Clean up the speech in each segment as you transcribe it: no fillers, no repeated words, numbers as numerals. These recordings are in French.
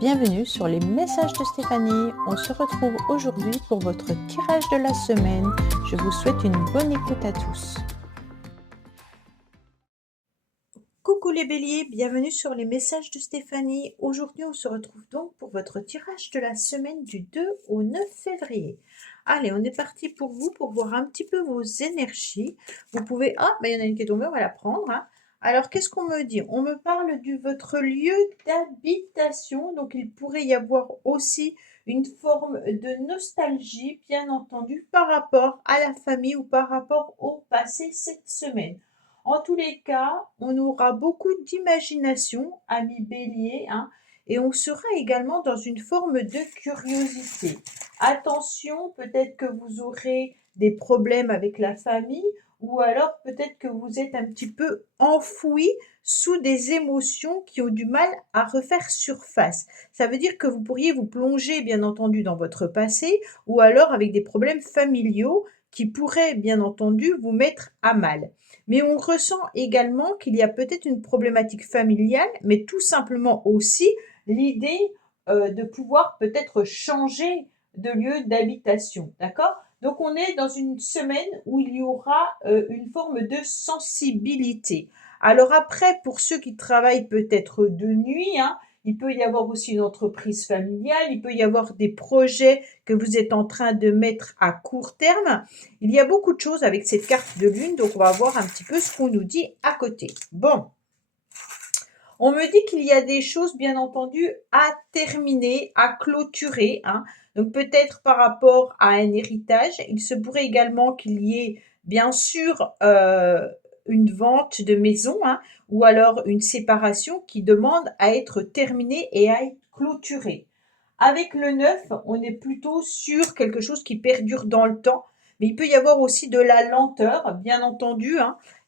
Bienvenue sur les messages de Stéphanie. On se retrouve aujourd'hui pour votre tirage de la semaine. Je vous souhaite une bonne écoute à tous. Coucou les béliers, bienvenue sur les messages de Stéphanie. Aujourd'hui, on se retrouve donc pour votre tirage de la semaine du 2 au 9 février. Allez, on est parti pour vous, pour voir un petit peu vos énergies. Vous pouvez... Ah, il y en a une qui est tombée, on va la prendre. Alors, qu'est-ce qu'on me dit? On me parle de votre lieu d'habitation. Donc, il pourrait y avoir aussi une forme de nostalgie, bien entendu, par rapport à la famille ou par rapport au passé cette semaine. En tous les cas, on aura beaucoup d'imagination, amis bélier, et on sera également dans une forme de curiosité. Attention, peut-être que vous aurez des problèmes avec la famille ou alors peut-être que vous êtes un petit peu enfoui sous des émotions qui ont du mal à refaire surface. Ça veut dire que vous pourriez vous plonger, bien entendu, dans votre passé ou alors avec des problèmes familiaux qui pourraient, bien entendu, vous mettre à mal. Mais on ressent également qu'il y a peut-être une problématique familiale, mais tout simplement aussi l'idée de pouvoir peut-être changer de lieu d'habitation. D'accord? Donc on est dans une semaine où il y aura une forme de sensibilité. Alors après, pour ceux qui travaillent peut-être de nuit, il peut y avoir aussi une entreprise familiale, il peut y avoir des projets que vous êtes en train de mettre à court terme. Il y a beaucoup de choses avec cette carte de lune, donc on va voir un petit peu ce qu'on nous dit à côté. Bon, on me dit qu'il y a des choses, bien entendu, à terminer, à clôturer. Donc peut-être par rapport à un héritage. Il se pourrait également qu'il y ait, bien sûr, une vente de maison ou alors une séparation qui demande à être terminée et à être clôturée. Avec le 9, on est plutôt sur quelque chose qui perdure dans le temps, mais il peut y avoir aussi de la lenteur, bien entendu,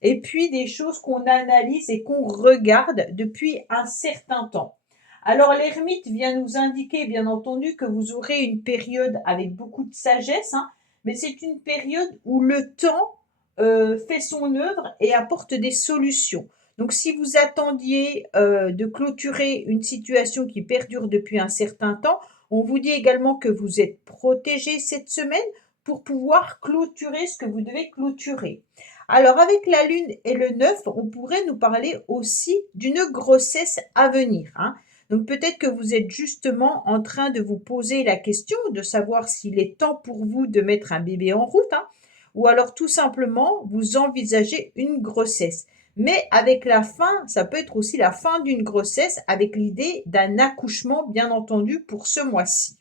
et puis des choses qu'on analyse et qu'on regarde depuis un certain temps. Alors l'ermite vient nous indiquer, bien entendu, que vous aurez une période avec beaucoup de sagesse, mais c'est une période où le temps fait son œuvre et apporte des solutions. Donc si vous attendiez de clôturer une situation qui perdure depuis un certain temps, on vous dit également que vous êtes protégé cette semaine pour pouvoir clôturer ce que vous devez clôturer. Alors avec la lune et le 9, on pourrait nous parler aussi d'une grossesse à venir. Donc peut-être que vous êtes justement en train de vous poser la question de savoir s'il est temps pour vous de mettre un bébé en route, ou alors tout simplement vous envisagez une grossesse. Mais avec la fin, ça peut être aussi la fin d'une grossesse avec l'idée d'un accouchement, bien entendu, pour ce mois-ci.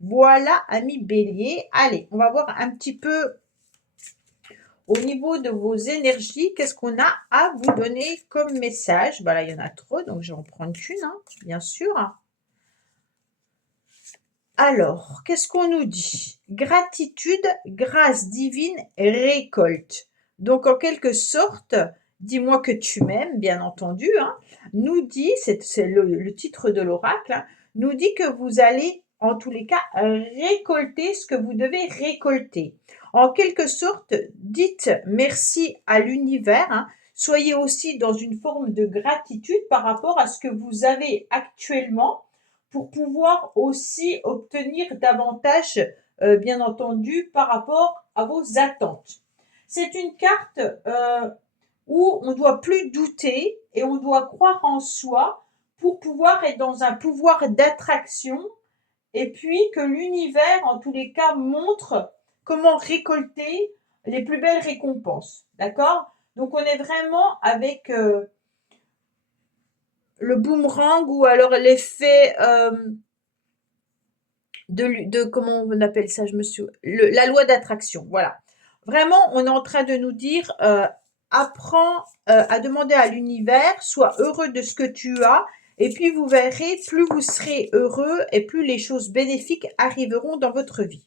Voilà, amis bélier. Allez, on va voir un petit peu au niveau de vos énergies, qu'est-ce qu'on a à vous donner comme message. Là, il y en a trop, donc je vais en prendre qu'une, bien sûr. Alors, qu'est-ce qu'on nous dit? Gratitude, grâce divine, récolte. Donc, en quelque sorte, dis-moi que tu m'aimes, bien entendu, nous dit, c'est le titre de l'oracle, nous dit que vous allez, en tous les cas, récolter ce que vous devez récolter. En quelque sorte, dites merci à l'univers, soyez aussi dans une forme de gratitude par rapport à ce que vous avez actuellement, pour pouvoir aussi obtenir davantage, bien entendu, par rapport à vos attentes. C'est une carte où on ne doit plus douter et on doit croire en soi pour pouvoir être dans un pouvoir d'attraction et puis que l'univers, en tous les cas, montre comment récolter les plus belles récompenses. D'accord? Donc, on est vraiment avec le boomerang ou alors l'effet comment on appelle ça, la loi d'attraction, voilà. Vraiment, on est en train de nous dire, apprends à demander à l'univers, sois heureux de ce que tu as, et puis vous verrez, plus vous serez heureux et plus les choses bénéfiques arriveront dans votre vie.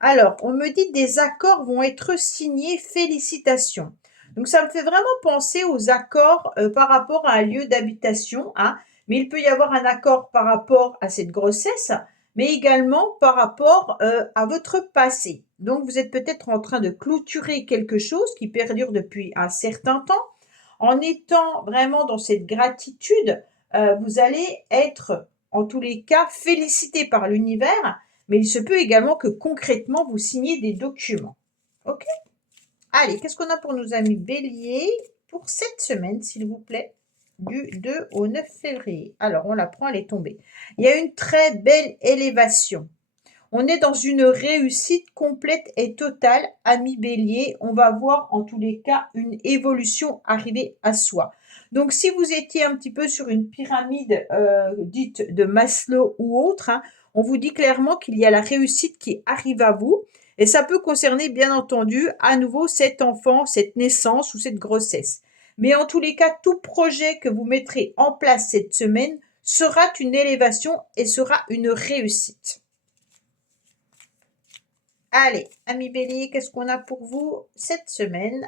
Alors, on me dit des accords vont être signés, félicitations. Donc, ça me fait vraiment penser aux accords par rapport à un lieu d'habitation, mais il peut y avoir un accord par rapport à cette grossesse, mais également par rapport à votre passé. Donc, vous êtes peut-être en train de clôturer quelque chose qui perdure depuis un certain temps. En étant vraiment dans cette gratitude, vous allez être en tous les cas, félicité par l'univers, mais il se peut également que concrètement, vous signiez des documents. Ok? Allez, qu'est-ce qu'on a pour nos amis béliers pour cette semaine, s'il vous plaît, du 2 au 9 février. Alors, on la prend, elle est tombée. Il y a une très belle élévation. On est dans une réussite complète et totale, amis bélier. On va voir en tous les cas une évolution arriver à soi. Donc, si vous étiez un petit peu sur une pyramide dite de Maslow ou autre, hein, on vous dit clairement qu'il y a la réussite qui arrive à vous. Et ça peut concerner, bien entendu, à nouveau cet enfant, cette naissance ou cette grossesse. Mais en tous les cas, tout projet que vous mettrez en place cette semaine sera une élévation et sera une réussite. Allez, amis bélier, qu'est-ce qu'on a pour vous cette semaine?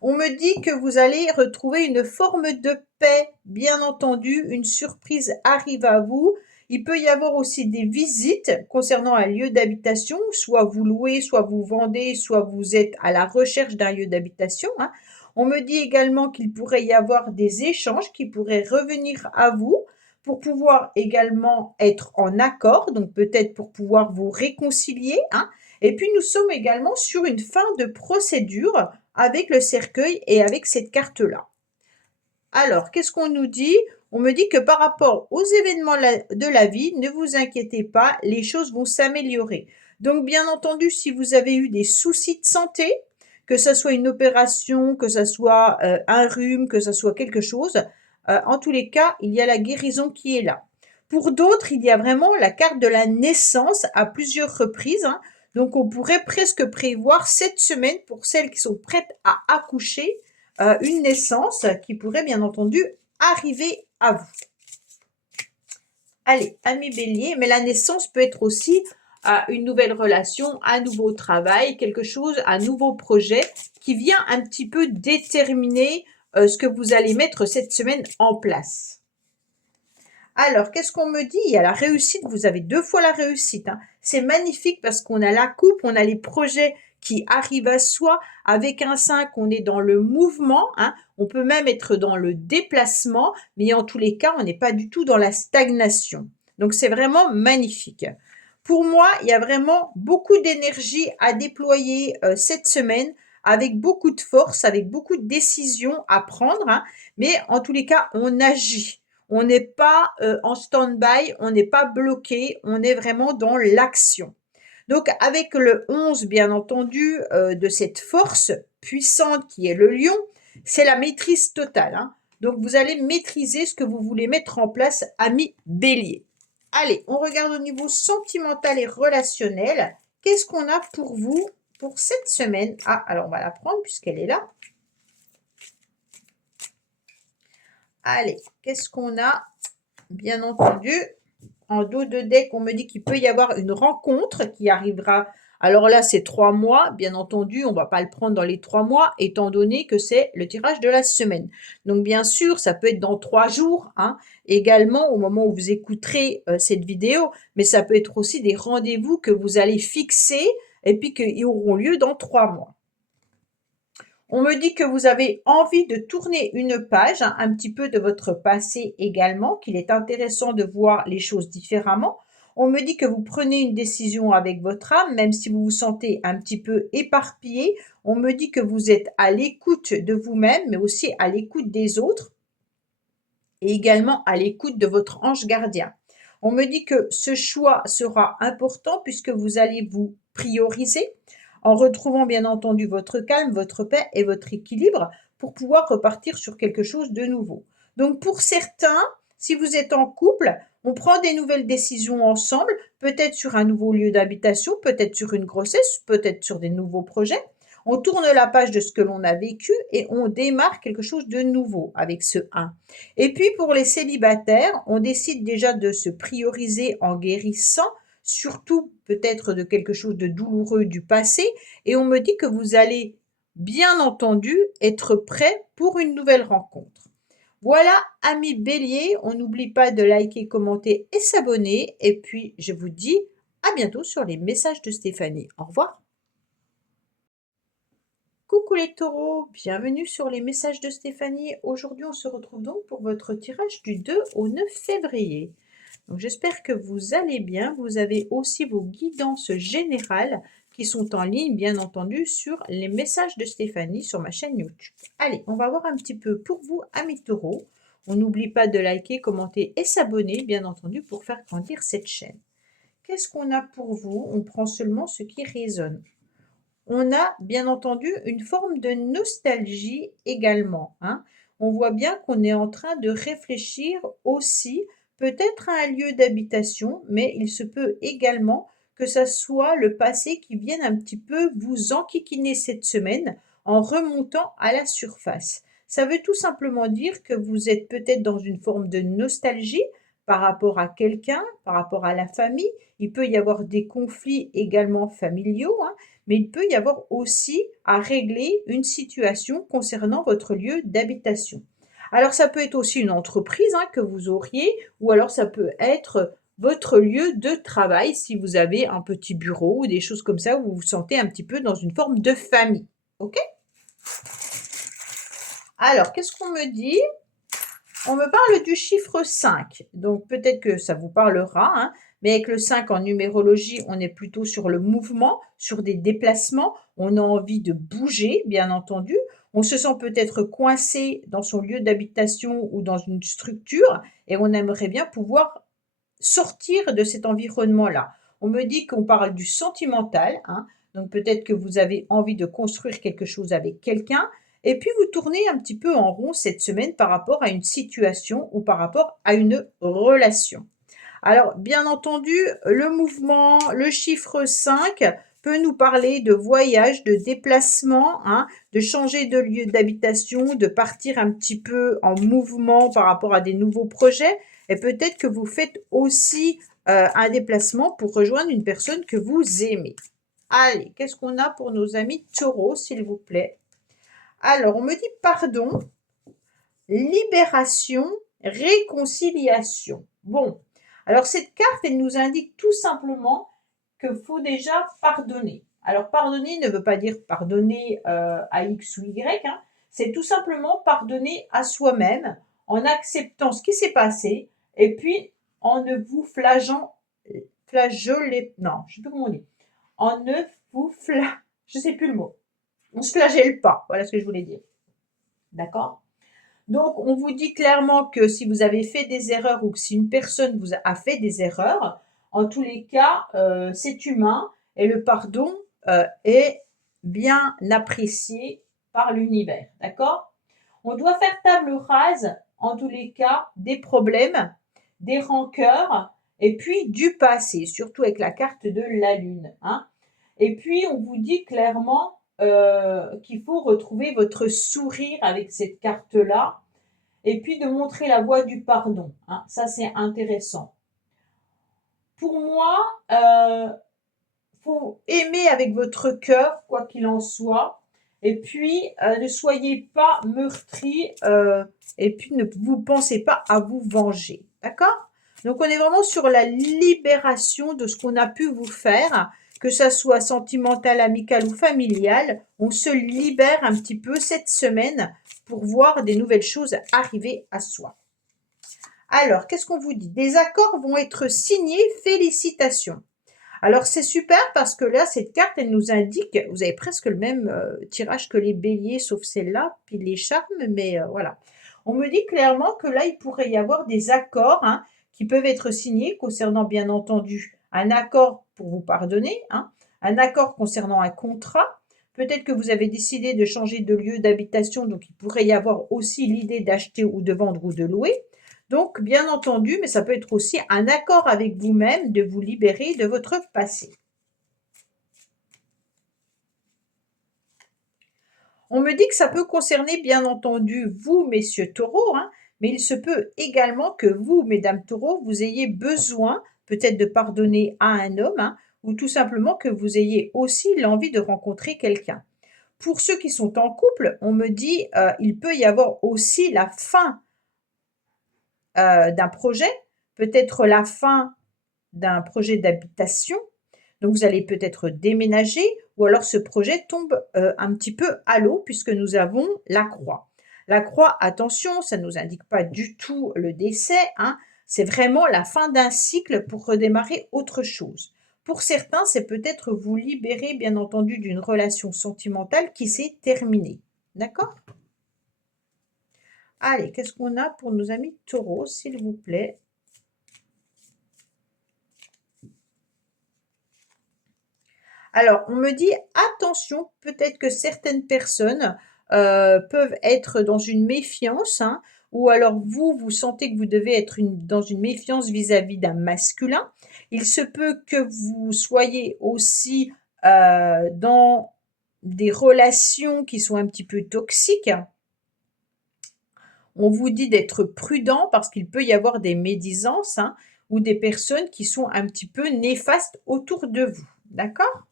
On me dit que vous allez retrouver une forme de paix, bien entendu, une surprise arrive à vous. Il peut y avoir aussi des visites concernant un lieu d'habitation, soit vous louez, soit vous vendez, soit vous êtes à la recherche d'un lieu d'habitation, hein. On me dit également qu'il pourrait y avoir des échanges qui pourraient revenir à vous pour pouvoir également être en accord, donc peut-être pour pouvoir vous réconcilier, hein. Et puis nous sommes également sur une fin de procédure avec le cercueil et avec cette carte-là. Alors, qu'est-ce qu'on nous dit? On me dit que par rapport aux événements de la vie, ne vous inquiétez pas, les choses vont s'améliorer. Donc, bien entendu, si vous avez eu des soucis de santé, que ce soit une opération, que ce soit un rhume, que ce soit quelque chose, en tous les cas, il y a la guérison qui est là. Pour d'autres, il y a vraiment la carte de la naissance à plusieurs reprises, hein. Donc, on pourrait presque prévoir cette semaine pour celles qui sont prêtes à accoucher, une naissance qui pourrait bien entendu arriver à vous. Allez, amis bélier, mais la naissance peut être aussi une nouvelle relation, un nouveau travail, quelque chose, un nouveau projet qui vient un petit peu déterminer ce que vous allez mettre cette semaine en place. Alors, qu'est-ce qu'on me dit? Il y a la réussite, vous avez 2 fois la réussite, hein. C'est magnifique parce qu'on a la coupe, on a les projets qui arrivent à soi. Avec un 5, on est dans le mouvement, hein. On peut même être dans le déplacement, mais en tous les cas, on n'est pas du tout dans la stagnation. Donc, c'est vraiment magnifique. Pour moi, il y a vraiment beaucoup d'énergie à déployer cette semaine, avec beaucoup de force, avec beaucoup de décisions à prendre, hein. Mais en tous les cas, on agit. On n'est pas en stand-by, on n'est pas bloqué, on est vraiment dans l'action. Donc avec le 11, bien entendu, de cette force puissante qui est le lion, c'est la maîtrise totale, hein. Donc vous allez maîtriser ce que vous voulez mettre en place, amis bélier. Allez, on regarde au niveau sentimental et relationnel. Qu'est-ce qu'on a pour vous pour cette semaine? Ah, alors on va la prendre puisqu'elle est là. Allez, qu'est-ce qu'on a? Bien entendu, en dos de deck, on me dit qu'il peut y avoir une rencontre qui arrivera. Alors là, c'est 3 mois. Bien entendu, on ne va pas le prendre dans les 3 mois, étant donné que c'est le tirage de la semaine. Donc, bien sûr, ça peut être dans 3 jours, hein, également au moment où vous écouterez cette vidéo. Mais ça peut être aussi des rendez-vous que vous allez fixer et puis qui auront lieu dans 3 mois. On me dit que vous avez envie de tourner une page, hein, un petit peu de votre passé également, qu'il est intéressant de voir les choses différemment. On me dit que vous prenez une décision avec votre âme, même si vous vous sentez un petit peu éparpillé. On me dit que vous êtes à l'écoute de vous-même, mais aussi à l'écoute des autres et également à l'écoute de votre ange gardien. On me dit que ce choix sera important puisque vous allez vous prioriser en retrouvant bien entendu votre calme, votre paix et votre équilibre pour pouvoir repartir sur quelque chose de nouveau. Donc pour certains, si vous êtes en couple, on prend des nouvelles décisions ensemble, peut-être sur un nouveau lieu d'habitation, peut-être sur une grossesse, peut-être sur des nouveaux projets. On tourne la page de ce que l'on a vécu et on démarre quelque chose de nouveau avec ce 1. Et puis pour les célibataires, on décide déjà de se prioriser en guérissant, surtout peut-être de quelque chose de douloureux du passé. Et on me dit que vous allez, bien entendu, être prêt pour une nouvelle rencontre. Voilà, amis bélier, on n'oublie pas de liker, commenter et s'abonner. Et puis, je vous dis à bientôt sur les messages de Stéphanie. Au revoir. Coucou les taureaux, bienvenue sur les messages de Stéphanie. Aujourd'hui, on se retrouve donc pour votre tirage du 2 au 9 février. Donc, j'espère que vous allez bien. Vous avez aussi vos guidances générales qui sont en ligne, bien entendu, sur les messages de Stéphanie sur ma chaîne YouTube. Allez, on va voir un petit peu pour vous, amis taureaux. On n'oublie pas de liker, commenter et s'abonner, bien entendu, pour faire grandir cette chaîne. Qu'est-ce qu'on a pour vous? On prend seulement ce qui résonne. On a bien entendu une forme de nostalgie également, hein. On voit bien qu'on est en train de réfléchir aussi peut-être à un lieu d'habitation, mais il se peut également que ça soit le passé qui vienne un petit peu vous enquiquiner cette semaine en remontant à la surface. Ça veut tout simplement dire que vous êtes peut-être dans une forme de nostalgie par rapport à quelqu'un, par rapport à la famille. Il peut y avoir des conflits également familiaux, hein, mais il peut y avoir aussi à régler une situation concernant votre lieu d'habitation. Alors ça peut être aussi une entreprise, hein, que vous auriez, ou alors ça peut être votre lieu de travail si vous avez un petit bureau ou des choses comme ça où vous vous sentez un petit peu dans une forme de famille. Ok? Alors, qu'est-ce qu'on me dit? On me parle du chiffre 5, donc peut-être que ça vous parlera, hein, mais avec le 5 en numérologie, on est plutôt sur le mouvement, sur des déplacements, on a envie de bouger, bien entendu, on se sent peut-être coincé dans son lieu d'habitation ou dans une structure, et on aimerait bien pouvoir sortir de cet environnement-là. On me dit qu'on parle du sentimental, hein, donc peut-être que vous avez envie de construire quelque chose avec quelqu'un, et puis vous tournez un petit peu en rond cette semaine par rapport à une situation ou par rapport à une relation. Alors, bien entendu, le mouvement, le chiffre 5 peut nous parler de voyage, de déplacement, hein, de changer de lieu d'habitation, de partir un petit peu en mouvement par rapport à des nouveaux projets. Et peut-être que vous faites aussi un déplacement pour rejoindre une personne que vous aimez. Allez, qu'est-ce qu'on a pour nos amis taureaux, s'il vous plaît? Alors, on me dit pardon, libération, réconciliation. Bon, alors cette carte, elle nous indique tout simplement qu'il faut déjà pardonner. Alors, pardonner ne veut pas dire pardonner à X ou Y, hein. C'est tout simplement pardonner à soi-même en acceptant ce qui s'est passé et puis en ne vous flageolez, non, je ne sais plus comment on dit, en ne vous je sais plus le mot. On se flagelle pas, voilà ce que je voulais dire. D'accord? Donc, on vous dit clairement que si vous avez fait des erreurs ou que si une personne vous a fait des erreurs, en tous les cas, c'est humain et le pardon est bien apprécié par l'univers. D'accord? On doit faire table rase, en tous les cas, des problèmes, des rancœurs et puis du passé, surtout avec la carte de la Lune, hein. Et puis, on vous dit clairement qu'il faut retrouver votre sourire avec cette carte-là et puis de montrer la voie du pardon, hein. Ça, c'est intéressant. Pour moi, faut aimer avec votre cœur, quoi qu'il en soit. Et puis, ne soyez pas meurtri et puis ne vous pensez pas à vous venger. D'accord? Donc, on est vraiment sur la libération de ce qu'on a pu vous faire, que ça soit sentimental, amical ou familial. On se libère un petit peu cette semaine pour voir des nouvelles choses arriver à soi. Alors, qu'est-ce qu'on vous dit? Des accords vont être signés, félicitations. Alors, c'est super parce que là, cette carte, elle nous indique, vous avez presque le même tirage que les béliers, sauf celle-là, puis les charmes, mais voilà. On me dit clairement que là, il pourrait y avoir des accords, hein, qui peuvent être signés concernant, bien entendu, un accord pour vous pardonner, hein, un accord concernant un contrat. Peut-être que vous avez décidé de changer de lieu d'habitation, donc il pourrait y avoir aussi l'idée d'acheter ou de vendre ou de louer. Donc, bien entendu, mais ça peut être aussi un accord avec vous-même de vous libérer de votre passé. On me dit que ça peut concerner, bien entendu, vous, messieurs taureaux, hein, mais il se peut également que vous, mesdames taureaux, vous ayez besoin peut-être de pardonner à un homme, hein, ou tout simplement que vous ayez aussi l'envie de rencontrer quelqu'un. Pour ceux qui sont en couple, on me dit il peut y avoir aussi la fin d'un projet, peut-être la fin d'un projet d'habitation. Donc vous allez peut-être déménager ou alors ce projet tombe un petit peu à l'eau puisque nous avons la croix. La croix, attention, ça ne nous indique pas du tout le décès, hein, c'est vraiment la fin d'un cycle pour redémarrer autre chose. Pour certains, c'est peut-être vous libérer, bien entendu, d'une relation sentimentale qui s'est terminée. D'accord? Allez, qu'est-ce qu'on a pour nos amis taureaux, s'il vous plaît? Alors, on me dit attention, peut-être que certaines personnes peuvent être dans une méfiance, hein, ou alors vous, vous sentez que vous devez être dans une méfiance vis-à-vis d'un masculin. Il se peut que vous soyez aussi dans des relations qui sont un petit peu toxiques. On vous dit d'être prudent parce qu'il peut y avoir des médisances, hein, ou des personnes qui sont un petit peu néfastes autour de vous. D'accord?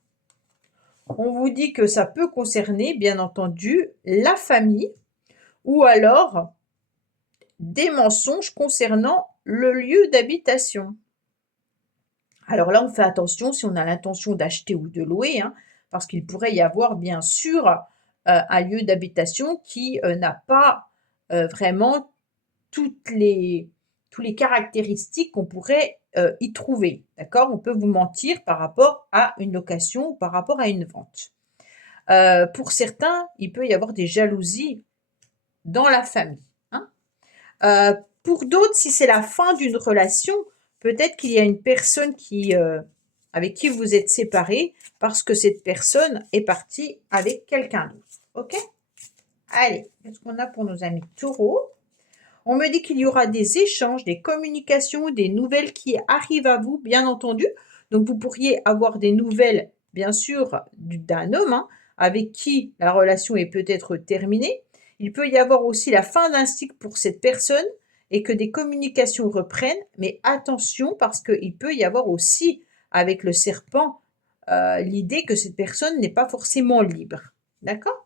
On vous dit que ça peut concerner, bien entendu, la famille ou alors des mensonges concernant le lieu d'habitation. Alors là, on fait attention si on a l'intention d'acheter ou de louer, hein, parce qu'il pourrait y avoir bien sûr un lieu d'habitation qui n'a pas vraiment toutes les, tous les caractéristiques qu'on pourrait y trouver. D'accord? On peut vous mentir par rapport à une location ou par rapport à une vente. Pour certains, il peut y avoir des jalousies dans la famille, hein. Pour d'autres, si c'est la fin d'une relation, peut-être qu'il y a une personne avec qui vous êtes séparés parce que cette personne est partie avec quelqu'un d'autre. OK? Allez, qu'est-ce qu'on a pour nos amis taureaux? On me dit qu'il y aura des échanges, des communications, des nouvelles qui arrivent à vous, bien entendu. Donc, vous pourriez avoir des nouvelles, bien sûr, d'un homme, hein, avec qui la relation est peut-être terminée. Il peut y avoir aussi la fin d'un cycle pour cette personne et que des communications reprennent. Mais attention, parce qu'il peut y avoir aussi, avec le serpent, l'idée que cette personne n'est pas forcément libre. D'accord?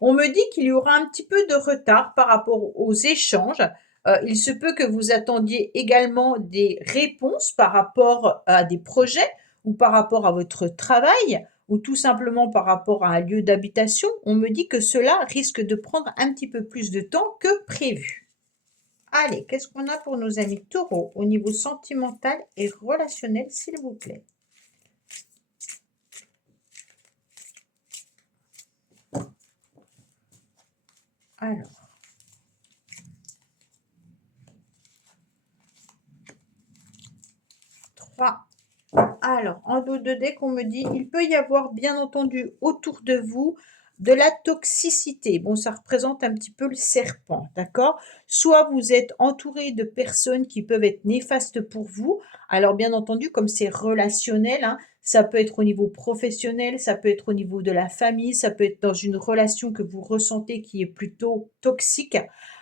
On me dit qu'il y aura un petit peu de retard par rapport aux échanges. Il se peut que vous attendiez également des réponses par rapport à des projets ou par rapport à votre travail ou tout simplement par rapport à un lieu d'habitation. On me dit que cela risque de prendre un petit peu plus de temps que prévu. Allez, qu'est-ce qu'on a pour nos amis taureaux au niveau sentimental et relationnel, s'il vous plaît? Alors. 3. Alors, en dos de deck, on me dit, il peut y avoir bien entendu autour de vous de la toxicité. Bon, ça représente un petit peu le serpent, d'accord? Soit vous êtes entouré de personnes qui peuvent être néfastes pour vous. Alors, bien entendu, comme c'est relationnel, hein, ça peut être au niveau professionnel, ça peut être au niveau de la famille, ça peut être dans une relation que vous ressentez qui est plutôt toxique.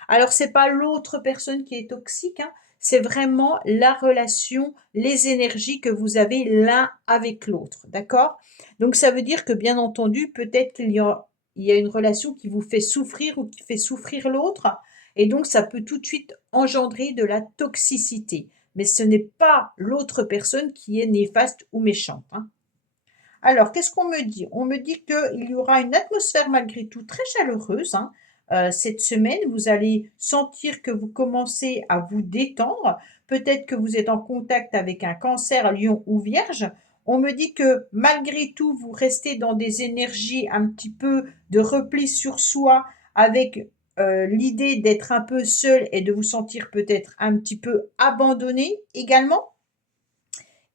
Alors, c'est pas l'autre personne qui est toxique, hein, c'est vraiment la relation, les énergies que vous avez l'un avec l'autre, d'accord? Donc ça veut dire que bien entendu, peut-être il y a une relation qui vous fait souffrir ou qui fait souffrir l'autre, et donc ça peut tout de suite engendrer de la toxicité. Mais ce n'est pas l'autre personne qui est néfaste ou méchante, hein. Alors, qu'est-ce qu'on me dit? On me dit qu'il y aura une atmosphère malgré tout très chaleureuse, hein. Cette semaine. Vous allez sentir que vous commencez à vous détendre. Peut-être que vous êtes en contact avec un cancer, lion ou vierge. On me dit que malgré tout, vous restez dans des énergies un petit peu de repli sur soi avec l'idée d'être un peu seul et de vous sentir peut-être un petit peu abandonné également.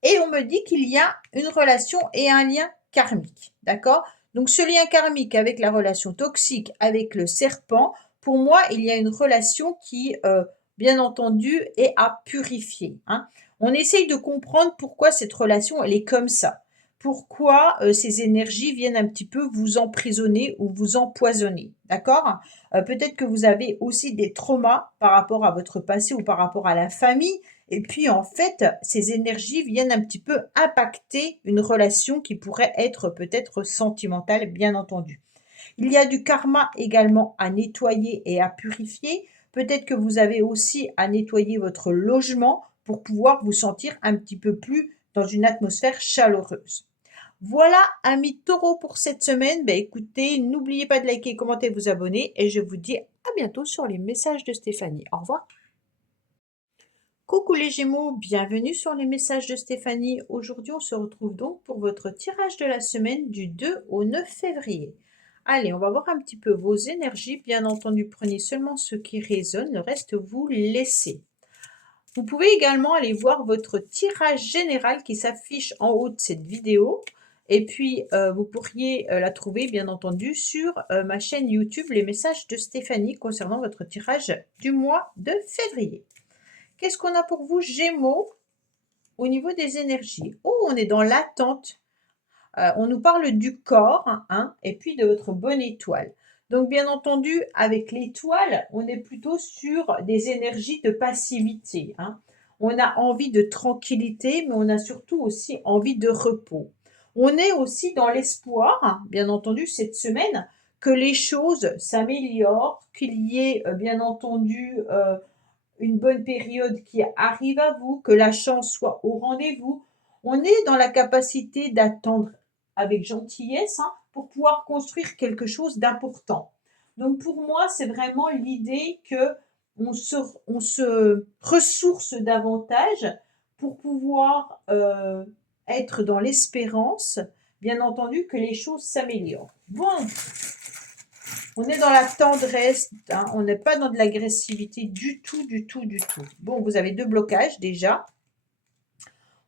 Et on me dit qu'il y a une relation et un lien karmique. D'accord? Donc ce lien karmique avec la relation toxique avec le serpent, pour moi, il y a une relation qui, bien entendu, est à purifier, hein. On essaye de comprendre pourquoi cette relation, elle est comme ça. Pourquoi ces énergies viennent un petit peu vous emprisonner ou vous empoisonner. D'accord? Peut-être que vous avez aussi des traumas par rapport à votre passé ou par rapport à la famille. Et puis, en fait, ces énergies viennent un petit peu impacter une relation qui pourrait être peut-être sentimentale, bien entendu. Il y a du karma également à nettoyer et à purifier. Peut-être que vous avez aussi à nettoyer votre logement pour pouvoir vous sentir un petit peu plus dans une atmosphère chaleureuse. Voilà, amis taureaux, pour cette semaine. Ben, écoutez, n'oubliez pas de liker, commenter, vous abonner et je vous dis à bientôt sur les messages de Stéphanie. Au revoir. Coucou les Gémeaux, bienvenue sur les messages de Stéphanie. Aujourd'hui, on se retrouve donc pour votre tirage de la semaine du 2 au 9 février. Allez, on va voir un petit peu vos énergies. Bien entendu, prenez seulement ce qui résonne, le reste vous laissez. Vous pouvez également aller voir votre tirage général qui s'affiche en haut de cette vidéo. Et puis, vous pourriez la trouver, bien entendu, sur ma chaîne YouTube, les messages de Stéphanie, concernant votre tirage du mois de février. Qu'est-ce qu'on a pour vous, Gémeaux, au niveau des énergies? Oh, on est dans l'attente. On nous parle du corps, hein, et puis de votre bonne étoile. Donc, bien entendu, avec l'étoile, on est plutôt sur des énergies de passivité, hein. On a envie de tranquillité, mais on a surtout aussi envie de repos. On est aussi dans l'espoir, hein, bien entendu, cette semaine, que les choses s'améliorent, qu'il y ait, bien entendu, une bonne période qui arrive à vous, que la chance soit au rendez-vous. On est dans la capacité d'attendre avec gentillesse, hein, pour pouvoir construire quelque chose d'important. Donc pour moi, c'est vraiment l'idée que on se ressource davantage pour pouvoir être dans l'espérance, bien entendu, que les choses s'améliorent. Bon, on est dans la tendresse, hein, on n'est pas dans de l'agressivité du tout, du tout, du tout. Bon, vous avez 2 blocages déjà.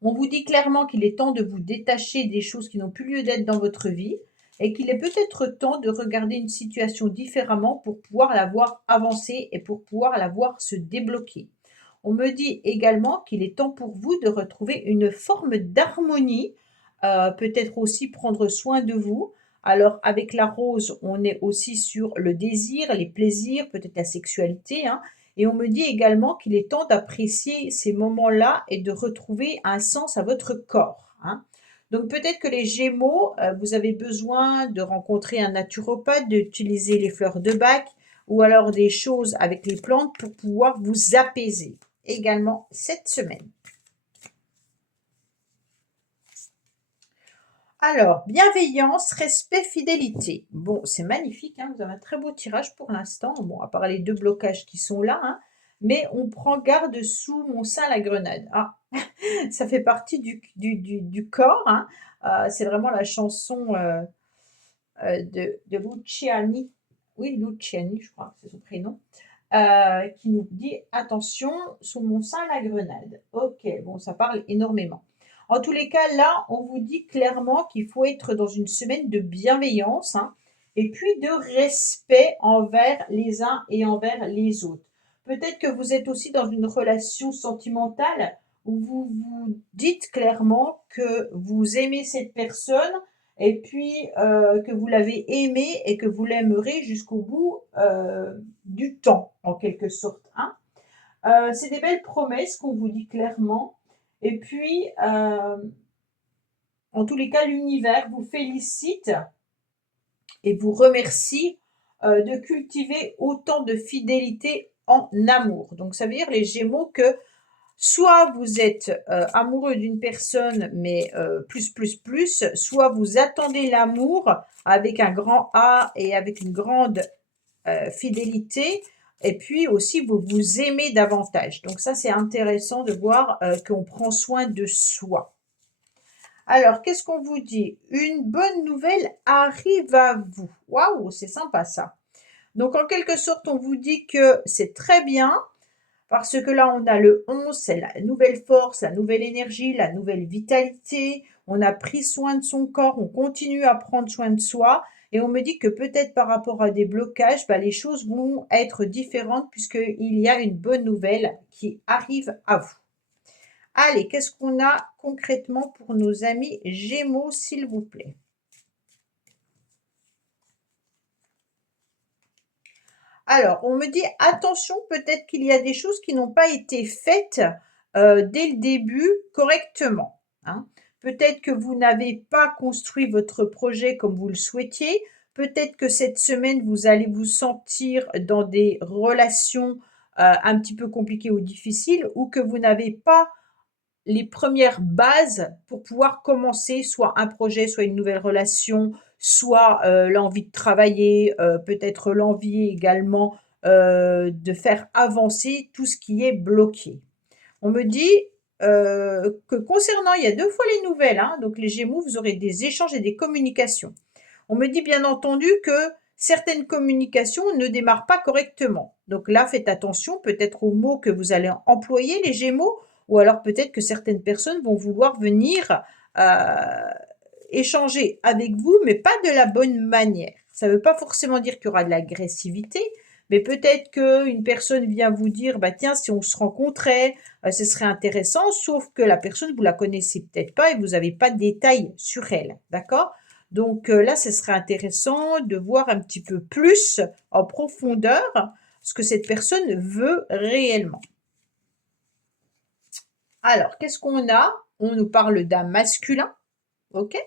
On vous dit clairement qu'il est temps de vous détacher des choses qui n'ont plus lieu d'être dans votre vie et qu'il est peut-être temps de regarder une situation différemment pour pouvoir la voir avancer et pour pouvoir la voir se débloquer. On me dit également qu'il est temps pour vous de retrouver une forme d'harmonie, peut-être aussi prendre soin de vous. Alors avec la rose, on est aussi sur le désir, les plaisirs, peut-être la sexualité, hein. Et on me dit également qu'il est temps d'apprécier ces moments-là et de retrouver un sens à votre corps, hein. Donc peut-être que les Gémeaux, vous avez besoin de rencontrer un naturopathe, d'utiliser les fleurs de Bach ou alors des choses avec les plantes pour pouvoir vous apaiser également cette semaine. Alors, bienveillance, respect, fidélité. Bon, c'est magnifique, hein, vous avez un très beau tirage pour l'instant. Bon, à part les 2 blocages qui sont là, hein, mais on prend garde sous mon sein la grenade. Ah, ça fait partie du corps, hein. C'est vraiment la chanson de Luciani. Oui, Luciani, je crois, c'est son prénom. Qui nous dit attention, sous mon sein la grenade. Ok, bon, ça parle énormément. En tous les cas, là, on vous dit clairement qu'il faut être dans une semaine de bienveillance, hein, et puis de respect envers les uns et envers les autres. Peut-être que vous êtes aussi dans une relation sentimentale où vous vous dites clairement que vous aimez cette personne et puis que vous l'avez aimé et que vous l'aimerez jusqu'au bout du temps, en quelque sorte, hein. C'est des belles promesses qu'on vous dit clairement. Et puis, en tous les cas, l'univers vous félicite et vous remercie de cultiver autant de fidélité en amour. Donc, ça veut dire, les Gémeaux, que soit vous êtes amoureux d'une personne, mais plus, soit vous attendez l'amour avec un grand A et avec une grande fidélité, et puis aussi vous vous aimez davantage. Donc ça, c'est intéressant de voir qu'on prend soin de soi. Alors, qu'est-ce qu'on vous dit? Une bonne nouvelle arrive à vous. Waouh, c'est sympa ça. Donc, en quelque sorte, on vous dit que c'est très bien, parce que là, on a le 11, c'est la nouvelle force, la nouvelle énergie, la nouvelle vitalité. On a pris soin de son corps, on continue à prendre soin de soi. Et on me dit que peut-être par rapport à des blocages, bah, les choses vont être différentes puisqu'il y a une bonne nouvelle qui arrive à vous. Allez, qu'est-ce qu'on a concrètement pour nos amis Gémeaux, s'il vous plaît? Alors, on me dit attention, peut-être qu'il y a des choses qui n'ont pas été faites dès le début correctement, hein. Peut-être que vous n'avez pas construit votre projet comme vous le souhaitiez. Peut-être que cette semaine, vous allez vous sentir dans des relations un petit peu compliquées ou difficiles, ou que vous n'avez pas les premières bases pour pouvoir commencer soit un projet, soit une nouvelle relation, soit, l'envie de travailler, peut-être l'envie également, de faire avancer tout ce qui est bloqué. On me dit, que concernant il y a 2 fois les nouvelles, hein, donc les Gémeaux, vous aurez des échanges et des communications. On me dit bien entendu que certaines communications ne démarrent pas correctement. Donc là, faites attention peut-être aux mots que vous allez employer, les Gémeaux, ou alors peut-être que certaines personnes vont vouloir venir échanger avec vous, mais pas de la bonne manière. Ça ne veut pas forcément dire qu'il y aura de l'agressivité, mais peut-être qu'une personne vient vous dire, bah tiens, si on se rencontrait, ce serait intéressant, sauf que la personne, vous la connaissez peut-être pas et vous n'avez pas de détails sur elle, d'accord? Donc là, ce serait intéressant de voir un petit peu plus en profondeur ce que cette personne veut réellement. Alors, qu'est-ce qu'on a? On nous parle d'un masculin, ok?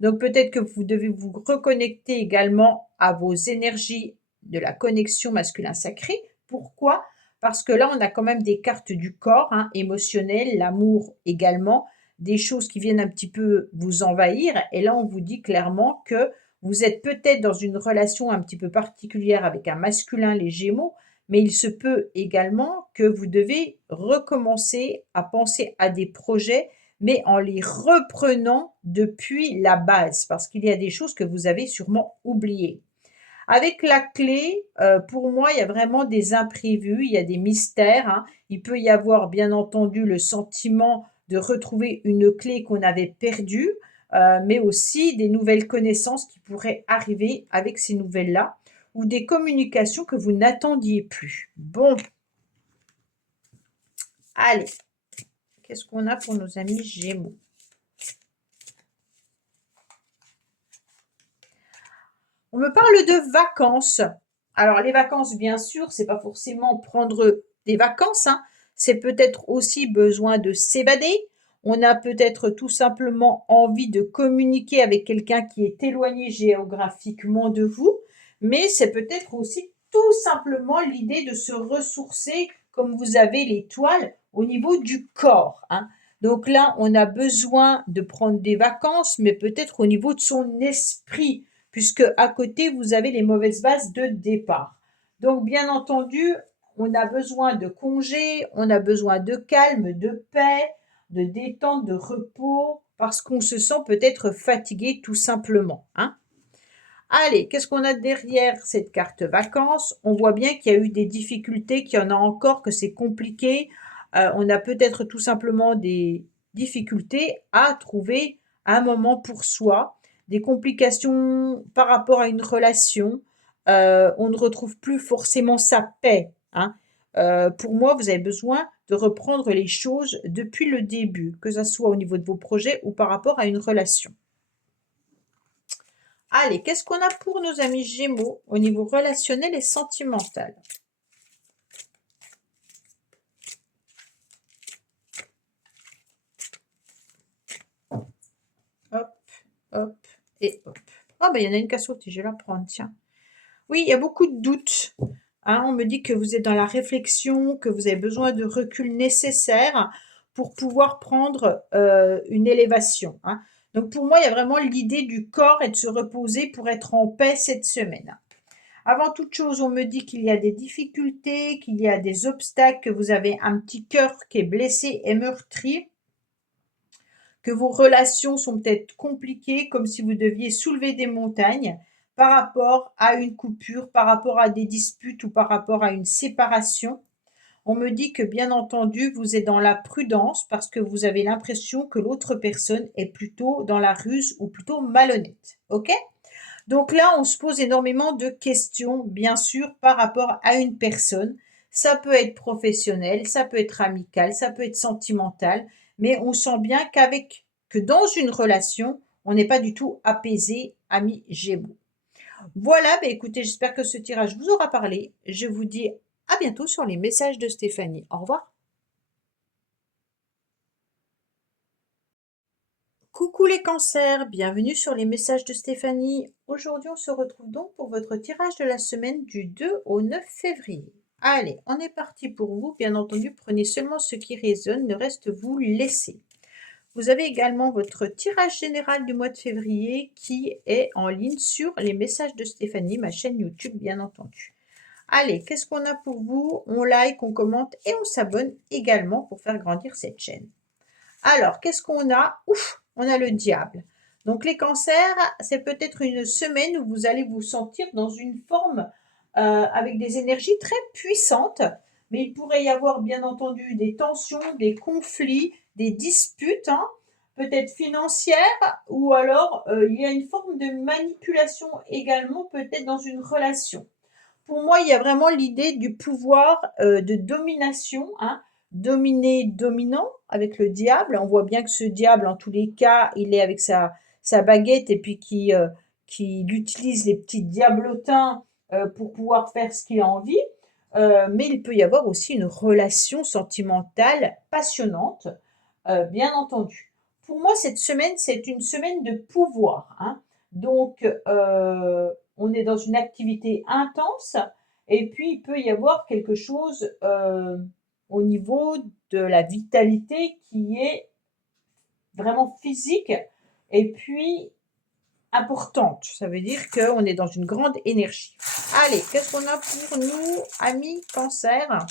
Donc peut-être que vous devez vous reconnecter également à vos énergies de la connexion masculin sacré. Pourquoi? Parce que là, on a quand même des cartes du corps, hein, émotionnel, l'amour également, des choses qui viennent un petit peu vous envahir. Et là, on vous dit clairement que vous êtes peut-être dans une relation un petit peu particulière avec un masculin, les Gémeaux, mais il se peut également que vous devez recommencer à penser à des projets mais en les reprenant depuis la base, parce qu'il y a des choses que vous avez sûrement oubliées. Avec la clé, pour moi, il y a vraiment des imprévus, il y a des mystères, hein. Il peut y avoir, bien entendu, le sentiment de retrouver une clé qu'on avait perdue, mais aussi des nouvelles connaissances qui pourraient arriver avec ces nouvelles-là, ou des communications que vous n'attendiez plus. Bon, allez, qu'est-ce qu'on a pour nos amis Gémeaux? On me parle de vacances. Alors les vacances, bien sûr, c'est pas forcément prendre des vacances, hein. C'est peut-être aussi besoin de s'évader. On a peut-être tout simplement envie de communiquer avec quelqu'un qui est éloigné géographiquement de vous, mais c'est peut-être aussi tout simplement l'idée de se ressourcer comme vous avez l'étoile au niveau du corps, hein. Donc là, on a besoin de prendre des vacances, mais peut-être au niveau de son esprit puisque à côté, vous avez les mauvaises bases de départ. Donc, bien entendu, on a besoin de congés, on a besoin de calme, de paix, de détente, de repos, parce qu'on se sent peut-être fatigué tout simplement, hein. Allez, qu'est-ce qu'on a derrière cette carte vacances? On voit bien qu'il y a eu des difficultés, qu'il y en a encore, que c'est compliqué. On a peut-être tout simplement des difficultés à trouver un moment pour soi, des complications par rapport à une relation. On ne retrouve plus forcément sa paix, hein. Pour moi, vous avez besoin de reprendre les choses depuis le début, que ce soit au niveau de vos projets ou par rapport à une relation. Allez, qu'est-ce qu'on a pour nos amis Gémeaux au niveau relationnel et sentimental? Hop, hop et hop. Ah, ben il y en a une qui a sauté, je vais la prendre, tiens. Oui, il y a beaucoup de doutes, hein. On me dit que vous êtes dans la réflexion, que vous avez besoin de recul nécessaire pour pouvoir prendre une élévation, hein. Donc pour moi, il y a vraiment l'idée du corps et de se reposer pour être en paix cette semaine. Avant toute chose, on me dit qu'il y a des difficultés, qu'il y a des obstacles, que vous avez un petit cœur qui est blessé et meurtri, que vos relations sont peut-être compliquées, comme si vous deviez soulever des montagnes par rapport à une coupure, par rapport à des disputes ou par rapport à une séparation. On me dit que bien entendu, vous êtes dans la prudence parce que vous avez l'impression que l'autre personne est plutôt dans la ruse ou plutôt malhonnête. OK? Donc là, on se pose énormément de questions, bien sûr, par rapport à une personne. Ça peut être professionnel, ça peut être amical, ça peut être sentimental, mais on sent bien que dans une relation, on n'est pas du tout apaisé, ami Gémeaux. Voilà, bah écoutez, j'espère que ce tirage vous aura parlé. Je vous dis à bientôt sur les messages de Stéphanie. Au revoir. Coucou les cancers, bienvenue sur les messages de Stéphanie. Aujourd'hui, on se retrouve donc pour votre tirage de la semaine du 2 au 9 février. Allez, on est parti pour vous. Bien entendu, prenez seulement ce qui résonne, le reste vous laissez. Vous avez également votre tirage général du mois de février qui est en ligne sur les messages de Stéphanie, ma chaîne YouTube, bien entendu. Allez, qu'est-ce qu'on a pour vous? On like, on commente et on s'abonne également pour faire grandir cette chaîne. Alors, qu'est-ce qu'on a? Ouf, on a le diable. Donc, les cancers, c'est peut-être une semaine où vous allez vous sentir dans une forme avec des énergies très puissantes, mais il pourrait y avoir bien entendu des tensions, des conflits, des disputes, hein, peut-être financières, ou alors il y a une forme de manipulation également, peut-être dans une relation. Pour moi, il y a vraiment l'idée du pouvoir de domination, hein, dominer, dominant avec le diable. On voit bien que ce diable, en tous les cas, il est avec sa baguette et puis qui utilise les petits diablotins pour pouvoir faire ce qu'il a envie. Mais il peut y avoir aussi une relation sentimentale passionnante, bien entendu. Pour moi, cette semaine, c'est une semaine de pouvoir, hein. Donc, on est dans une activité intense et puis il peut y avoir quelque chose au niveau de la vitalité qui est vraiment physique et puis importante. Ça veut dire qu'on est dans une grande énergie. Allez, qu'est-ce qu'on a pour nous, amis cancer?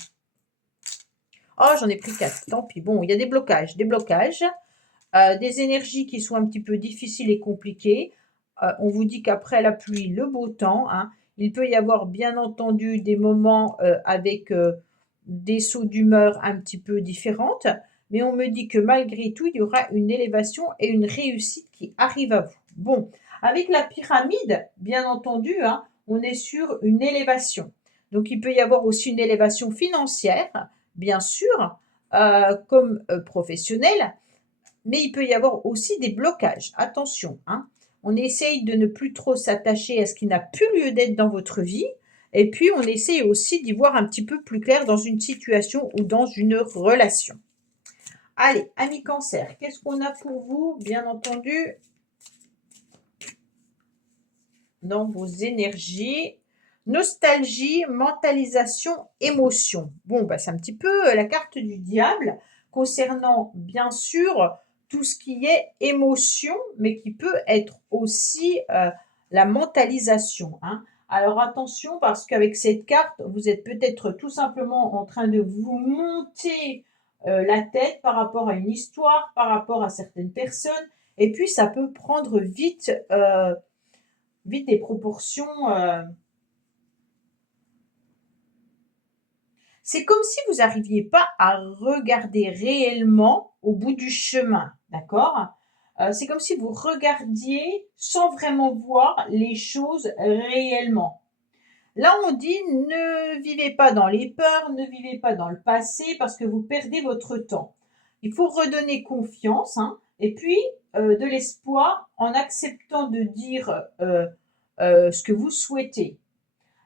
Oh, j'en ai pris 4, tant pis. Bon, il y a des blocages, des énergies qui sont un petit peu difficiles et compliquées. On vous dit qu'après la pluie, le beau temps, hein. Il peut y avoir bien entendu des moments avec des sauts d'humeur un petit peu différentes, mais on me dit que malgré tout, il y aura une élévation et une réussite qui arrive à vous. Bon, avec la pyramide, bien entendu, hein, on est sur une élévation. Donc il peut y avoir aussi une élévation financière, bien sûr, comme professionnelle, mais il peut y avoir aussi des blocages. Attention, hein. On essaye de ne plus trop s'attacher à ce qui n'a plus lieu d'être dans votre vie. Et puis, on essaye aussi d'y voir un petit peu plus clair dans une situation ou dans une relation. Allez, amis cancer, qu'est-ce qu'on a pour vous? Bien entendu, dans vos énergies. Nostalgie, mentalisation, émotion. Bon, bah, c'est un petit peu la carte du diable concernant, bien sûr, tout ce qui est émotion, mais qui peut être aussi la mentalisation, hein. Alors attention, parce qu'avec cette carte, vous êtes peut-être tout simplement en train de vous monter la tête par rapport à une histoire, par rapport à certaines personnes, et puis ça peut prendre vite des proportions. C'est comme si vous n'arriviez pas à regarder réellement au bout du chemin, d'accord? C'est comme si vous regardiez sans vraiment voir les choses réellement. Là, on dit ne vivez pas dans les peurs, ne vivez pas dans le passé parce que vous perdez votre temps. Il faut redonner confiance, hein, et puis de l'espoir en acceptant de dire ce que vous souhaitez.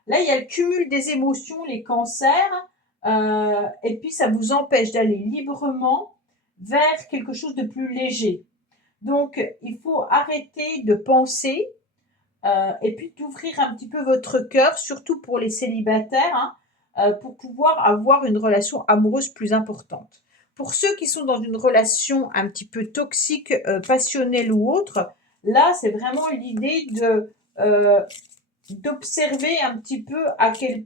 Là, il y a le cumul des émotions, les cancers, et puis ça vous empêche d'aller librement vers quelque chose de plus léger. Donc, il faut arrêter de penser et puis d'ouvrir un petit peu votre cœur, surtout pour les célibataires, hein, pour pouvoir avoir une relation amoureuse plus importante. Pour ceux qui sont dans une relation un petit peu toxique, passionnelle ou autre, là, c'est vraiment l'idée d'observer un petit peu euh, à quel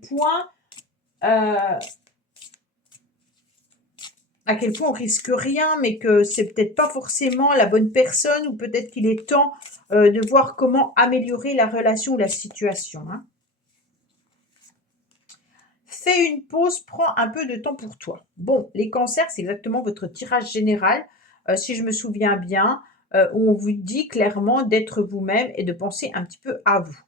point on risque rien, mais que c'est peut-être pas forcément la bonne personne, ou peut-être qu'il est temps de voir comment améliorer la relation ou la situation, hein. Fais une pause, prends un peu de temps pour toi. Bon, les cancers, c'est exactement votre tirage général, si je me souviens bien, où on vous dit clairement d'être vous-même et de penser un petit peu à vous.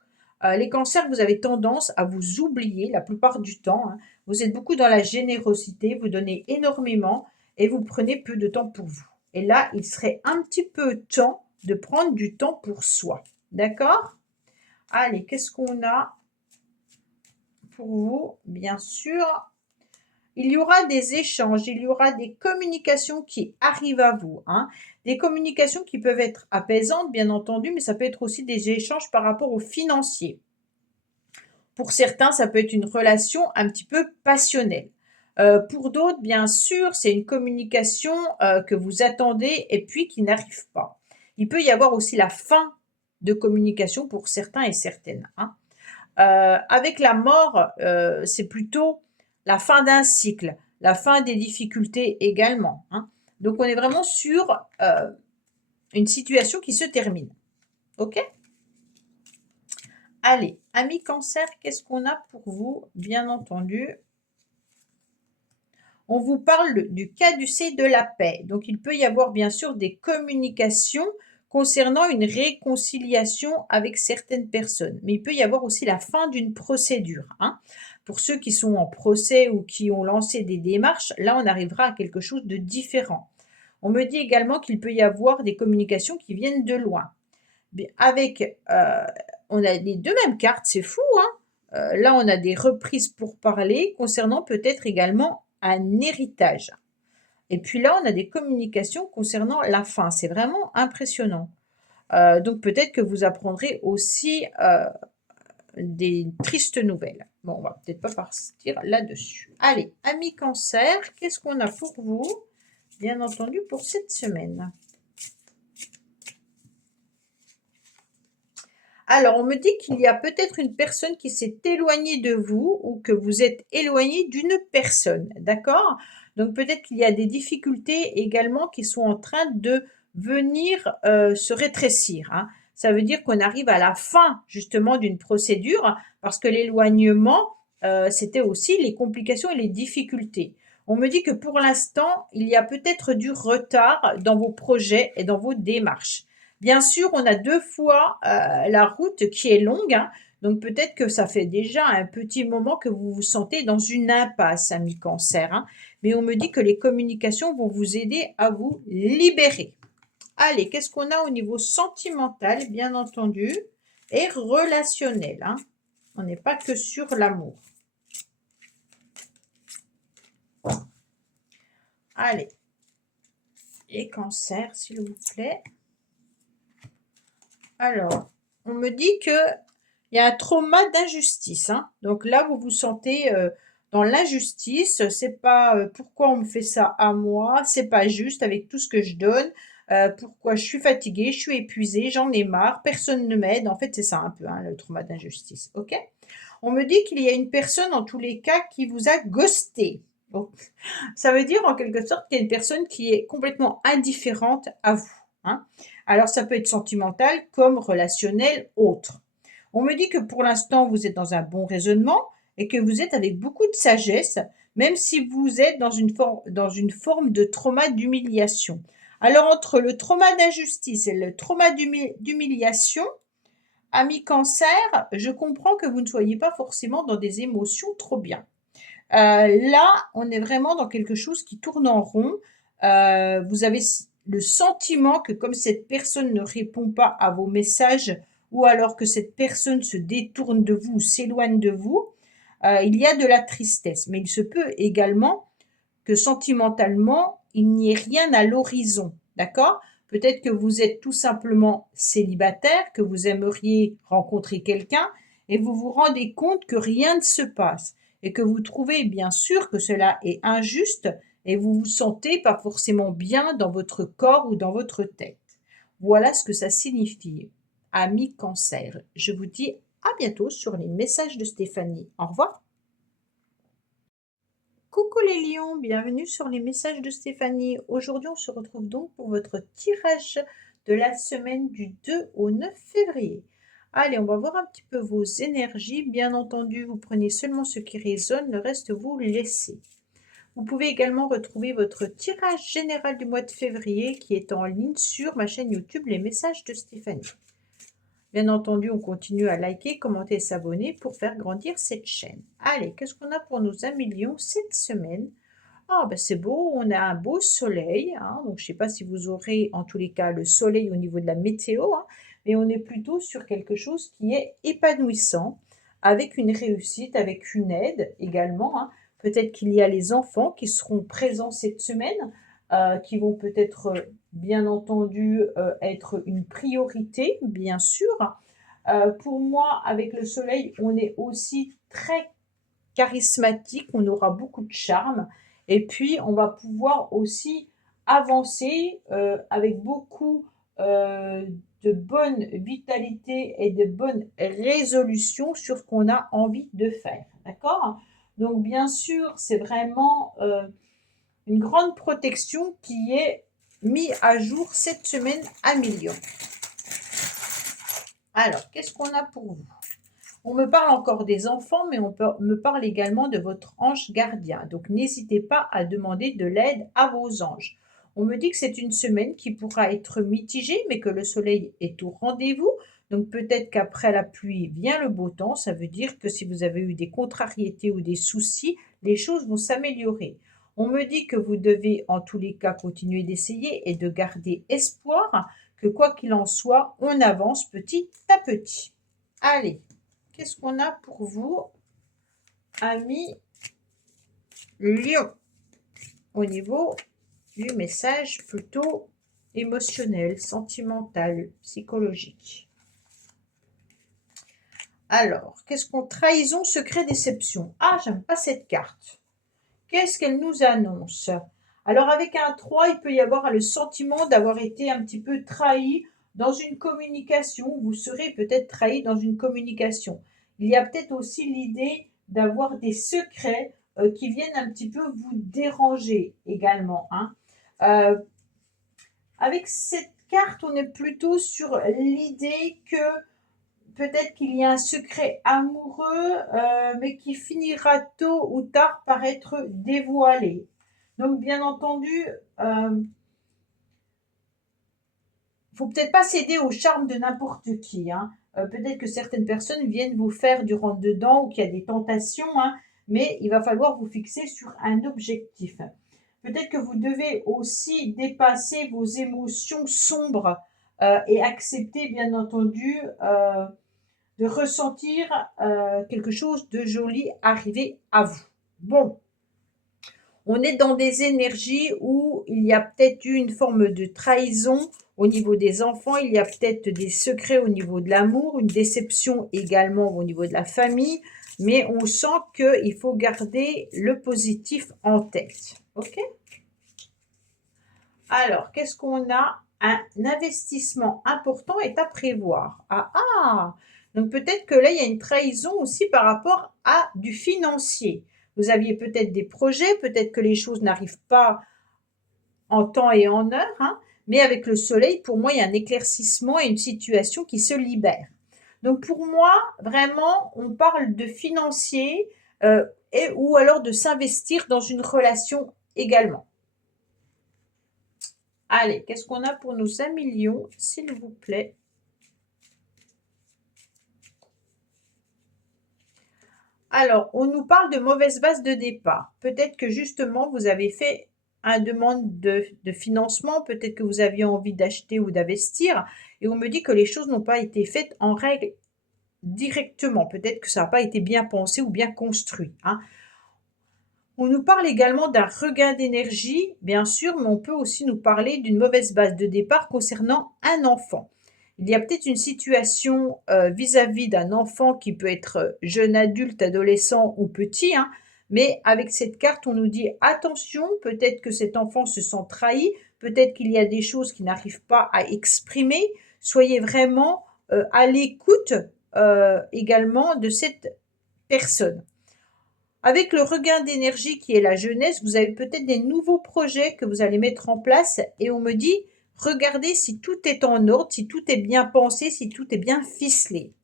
Les cancers, vous avez tendance à vous oublier la plupart du temps, hein. Vous êtes beaucoup dans la générosité, vous donnez énormément et vous prenez peu de temps pour vous. Et là, il serait un petit peu temps de prendre du temps pour soi. D'accord? Allez, qu'est-ce qu'on a pour vous? Bien sûr, il y aura des échanges, il y aura des communications qui arrivent à vous, hein. Des communications qui peuvent être apaisantes, bien entendu, mais ça peut être aussi des échanges par rapport au financier. Pour certains, ça peut être une relation un petit peu passionnelle. Pour d'autres, bien sûr, c'est une communication que vous attendez et puis qui n'arrive pas. Il peut y avoir aussi la fin de communication pour certains et certaines, hein. Avec la mort, c'est plutôt la fin d'un cycle, la fin des difficultés également, hein. Donc on est vraiment sur une situation qui se termine. OK? Allez, amis Cancer, qu'est-ce qu'on a pour vous? Bien entendu, on vous parle du caducée de la paix. Donc il peut y avoir bien sûr des communications concernant une réconciliation avec certaines personnes. Mais il peut y avoir aussi la fin d'une procédure, hein. Pour ceux qui sont en procès ou qui ont lancé des démarches, là on arrivera à quelque chose de différent. On me dit également qu'il peut y avoir des communications qui viennent de loin. Avec, on a les deux mêmes cartes, c'est fou, hein. Là, on a des reprises pour parler concernant peut-être également un héritage. Et puis là, on a des communications concernant la fin. C'est vraiment impressionnant. Donc peut-être que vous apprendrez aussi des tristes nouvelles. Bon, on va peut-être pas partir là-dessus. Allez, amis Cancer, qu'est-ce qu'on a pour vous? Bien entendu, pour cette semaine. Alors, on me dit qu'il y a peut-être une personne qui s'est éloignée de vous ou que vous êtes éloigné d'une personne, d'accord? Donc, peut-être qu'il y a des difficultés également qui sont en train de venir se rétrécir, hein. Ça veut dire qu'on arrive à la fin justement d'une procédure parce que l'éloignement, c'était aussi les complications et les difficultés. On me dit que pour l'instant, il y a peut-être du retard dans vos projets et dans vos démarches. Bien sûr, on a 2 fois, la route qui est longue, hein, donc peut-être que ça fait déjà un petit moment que vous vous sentez dans une impasse, amis Cancer, hein. Mais on me dit que les communications vont vous aider à vous libérer. Allez, qu'est-ce qu'on a au niveau sentimental, bien entendu, et relationnel, hein. On n'est pas que sur l'amour. Allez, les Cancers, s'il vous plaît. Alors, on me dit que il y a un trauma d'injustice, hein. Donc là, vous vous sentez dans l'injustice. C'est pas pourquoi on me fait ça à moi, c'est pas juste avec tout ce que je donne. Pourquoi je suis fatiguée, je suis épuisée, j'en ai marre, personne ne m'aide. En fait, c'est ça un peu, hein, le trauma d'injustice. OK? On me dit qu'il y a une personne, en tous les cas, qui vous a ghosté. Donc, ça veut dire en quelque sorte qu'il y a une personne qui est complètement indifférente à vous, hein. Alors, ça peut être sentimental comme relationnel, autre. On me dit que pour l'instant, vous êtes dans un bon raisonnement et que vous êtes avec beaucoup de sagesse, même si vous êtes dans une forme de trauma d'humiliation. Alors, entre le trauma d'injustice et le trauma d'humiliation, ami Cancer, je comprends que vous ne soyez pas forcément dans des émotions trop bien. Là, on est vraiment dans quelque chose qui tourne en rond. Vous avez le sentiment que comme cette personne ne répond pas à vos messages ou alors que cette personne se détourne de vous ou s'éloigne de vous, il y a de la tristesse. Mais il se peut également que sentimentalement, il n'y ait rien à l'horizon. D'accord? Peut-être que vous êtes tout simplement célibataire, que vous aimeriez rencontrer quelqu'un et vous vous rendez compte que rien ne se passe et que vous trouvez bien sûr que cela est injuste et vous vous sentez pas forcément bien dans votre corps ou dans votre tête. Voilà ce que ça signifie, ami Cancer. Je vous dis à bientôt sur les messages de Stéphanie. Au revoir. Coucou les lions, bienvenue sur les messages de Stéphanie. Aujourd'hui, on se retrouve donc pour votre tirage de la semaine du 2 au 9 février. Allez, on va voir un petit peu vos énergies. Bien entendu, vous prenez seulement ce qui résonne, le reste vous laissez. Vous pouvez également retrouver votre tirage général du mois de février qui est en ligne sur ma chaîne YouTube Les Messages de Stéphanie. Bien entendu, on continue à liker, commenter et s'abonner pour faire grandir cette chaîne. Allez, qu'est-ce qu'on a pour nos amis lions cette semaine? Ah, ben c'est beau, on a un beau soleil, hein, donc je ne sais pas si vous aurez en tous les cas le soleil au niveau de la météo, hein, mais on est plutôt sur quelque chose qui est épanouissant, avec une réussite, avec une aide également, hein. Peut-être qu'il y a les enfants qui seront présents cette semaine, qui vont peut-être, bien entendu, être une priorité, bien sûr. Pour moi, avec le soleil, on est aussi très charismatique, on aura beaucoup de charme et puis on va pouvoir aussi avancer avec beaucoup euh, de bonne vitalité et de bonnes résolutions sur ce qu'on a envie de faire. D'accord? Donc bien sûr, c'est vraiment une grande protection qui est mise à jour cette semaine à Million. Alors, qu'est-ce qu'on a pour vous? On me parle encore des enfants, mais me parle également de votre ange gardien. Donc, n'hésitez pas à demander de l'aide à vos anges. On me dit que c'est une semaine qui pourra être mitigée, mais que le soleil est au rendez-vous. Donc, peut-être qu'après la pluie vient le beau temps. Ça veut dire que si vous avez eu des contrariétés ou des soucis, les choses vont s'améliorer. On me dit que vous devez en tous les cas continuer d'essayer et de garder espoir que quoi qu'il en soit, on avance petit à petit. Allez, qu'est-ce qu'on a pour vous, amis Lion, au niveau du message plutôt émotionnel, sentimental, psychologique? Alors, qu'est-ce qu'on trahison, secret, déception? Ah, j'aime pas cette carte. Qu'est-ce qu'elle nous annonce? Alors, avec un 3, il peut y avoir le sentiment d'avoir été un petit peu trahi dans une communication. Vous serez peut-être trahi dans une communication. Il y a peut-être aussi l'idée d'avoir des secrets qui viennent un petit peu vous déranger également. Hein. Euh, avec cette carte, on est plutôt sur l'idée que peut-être qu'il y a un secret amoureux, mais qui finira tôt ou tard par être dévoilé. Donc, bien entendu, faut peut-être pas céder au charme de n'importe qui. Hein. Peut-être que certaines personnes viennent vous faire du rentre-dedans ou qu'il y a des tentations, hein, mais il va falloir vous fixer sur un objectif. Peut-être que vous devez aussi dépasser vos émotions sombres et accepter, bien entendu, de ressentir quelque chose de joli arriver à vous. Bon, on est dans des énergies où il y a peut-être eu une forme de trahison au niveau des enfants, il y a peut-être des secrets au niveau de l'amour, une déception également au niveau de la famille, mais on sent qu'il faut garder le positif en tête. Ok? Alors, qu'est-ce qu'on a? Un investissement important est à prévoir. Ah ah! Donc peut-être que là, il y a une trahison aussi par rapport à du financier. Vous aviez peut-être des projets, peut-être que les choses n'arrivent pas en temps et en heure, hein, mais avec le soleil, pour moi, il y a un éclaircissement et une situation qui se libère. Donc pour moi, vraiment, on parle de financier et ou alors de s'investir dans une relation également. Allez, qu'est-ce qu'on a pour nos amis lions, s'il vous plaît? Alors, on nous parle de mauvaise base de départ. Peut-être que justement, vous avez fait une demande de financement, peut-être que vous aviez envie d'acheter ou d'investir, et on me dit que les choses n'ont pas été faites en règle directement. Peut-être que ça n'a pas été bien pensé ou bien construit. Hein. On nous parle également d'un regain d'énergie, bien sûr, mais on peut aussi nous parler d'une mauvaise base de départ concernant un enfant. Il y a peut-être une situation vis-à-vis d'un enfant qui peut être jeune adulte, adolescent ou petit, hein, mais avec cette carte, on nous dit attention, peut-être que cet enfant se sent trahi, peut-être qu'il y a des choses qu'il n'arrive pas à exprimer. Soyez vraiment à l'écoute également de cette personne. Avec le regain d'énergie qui est la jeunesse, vous avez peut-être des nouveaux projets que vous allez mettre en place et on me dit, regardez si tout est en ordre, si tout est bien pensé, si tout est bien ficelé.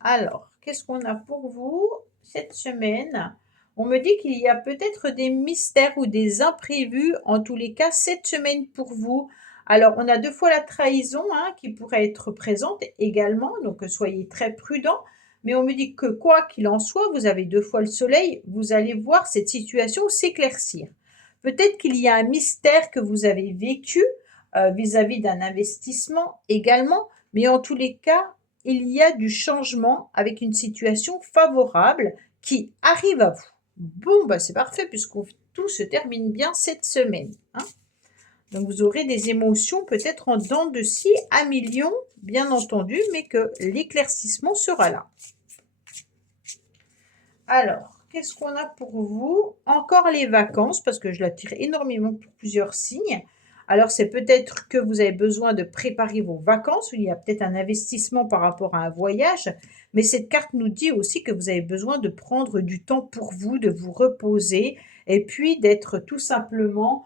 Alors, qu'est-ce qu'on a pour vous cette semaine? On me dit qu'il y a peut-être des mystères ou des imprévus, en tous les cas, cette semaine pour vous. Alors, on a 2 fois la trahison hein, qui pourrait être présente également, donc soyez très prudents. Mais on me dit que quoi qu'il en soit, vous avez 2 fois le soleil, vous allez voir cette situation s'éclaircir. Peut-être qu'il y a un mystère que vous avez vécu vis-à-vis d'un investissement également, mais en tous les cas, il y a du changement avec une situation favorable qui arrive à vous. Bon, bah c'est parfait puisque tout se termine bien cette semaine. Hein. Donc, vous aurez des émotions peut-être en dents de scie à millions, bien entendu, mais que l'éclaircissement sera là. Alors, qu'est-ce qu'on a pour vous? Encore les vacances, parce que je la tire énormément pour plusieurs signes. Alors, c'est peut-être que vous avez besoin de préparer vos vacances, ou il y a peut-être un investissement par rapport à un voyage, mais cette carte nous dit aussi que vous avez besoin de prendre du temps pour vous, de vous reposer, et puis d'être tout simplement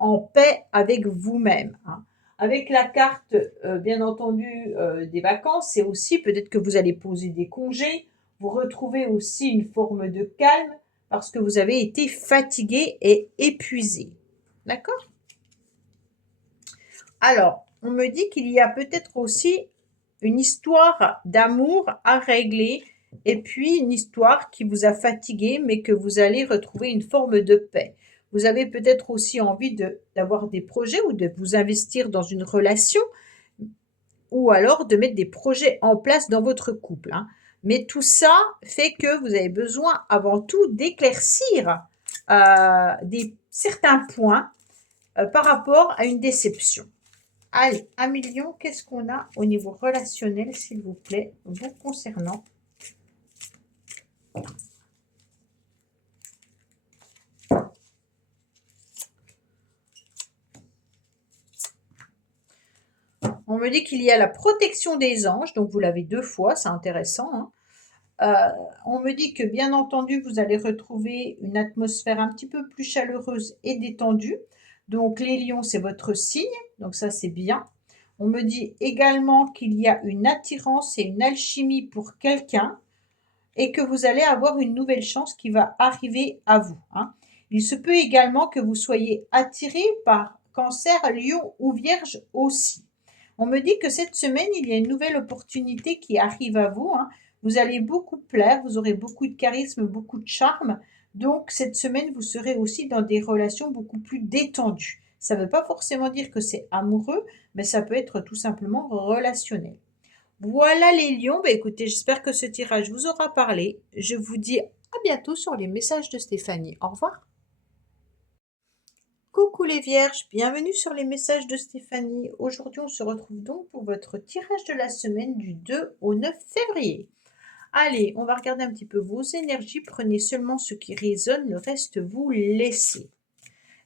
en paix avec vous-même, hein. Avec la carte, bien entendu, des vacances, c'est aussi peut-être que vous allez poser des congés, vous retrouvez aussi une forme de calme parce que vous avez été fatigué et épuisé. D'accord? Alors, on me dit qu'il y a peut-être aussi une histoire d'amour à régler et puis une histoire qui vous a fatigué mais que vous allez retrouver une forme de paix. Vous avez peut-être aussi envie d'avoir des projets ou de vous investir dans une relation ou alors de mettre des projets en place dans votre couple, hein. Mais tout ça fait que vous avez besoin avant tout d'éclaircir certains points par rapport à une déception. Allez, 1 million, qu'est-ce qu'on a au niveau relationnel, s'il vous plaît, vous concernant? On me dit qu'il y a la protection des anges, donc vous l'avez 2 fois, c'est intéressant, hein. On me dit que bien entendu, vous allez retrouver une atmosphère un petit peu plus chaleureuse et détendue. Donc les lions, c'est votre signe, donc ça c'est bien. On me dit également qu'il y a une attirance et une alchimie pour quelqu'un et que vous allez avoir une nouvelle chance qui va arriver à vous, hein. Il se peut également que vous soyez attiré par Cancer, Lion ou Vierge aussi. On me dit que cette semaine, il y a une nouvelle opportunité qui arrive à vous, hein. Vous allez beaucoup plaire, vous aurez beaucoup de charisme, beaucoup de charme. Donc, cette semaine, vous serez aussi dans des relations beaucoup plus détendues. Ça ne veut pas forcément dire que c'est amoureux, mais ça peut être tout simplement relationnel. Voilà les lions. Bah, écoutez, j'espère que ce tirage vous aura parlé. Je vous dis à bientôt sur les messages de Stéphanie. Au revoir. Coucou les vierges, bienvenue sur les messages de Stéphanie. Aujourd'hui, on se retrouve donc pour votre tirage de la semaine du 2 au 9 février. Allez, on va regarder un petit peu vos énergies. Prenez seulement ce qui résonne, le reste vous laissez.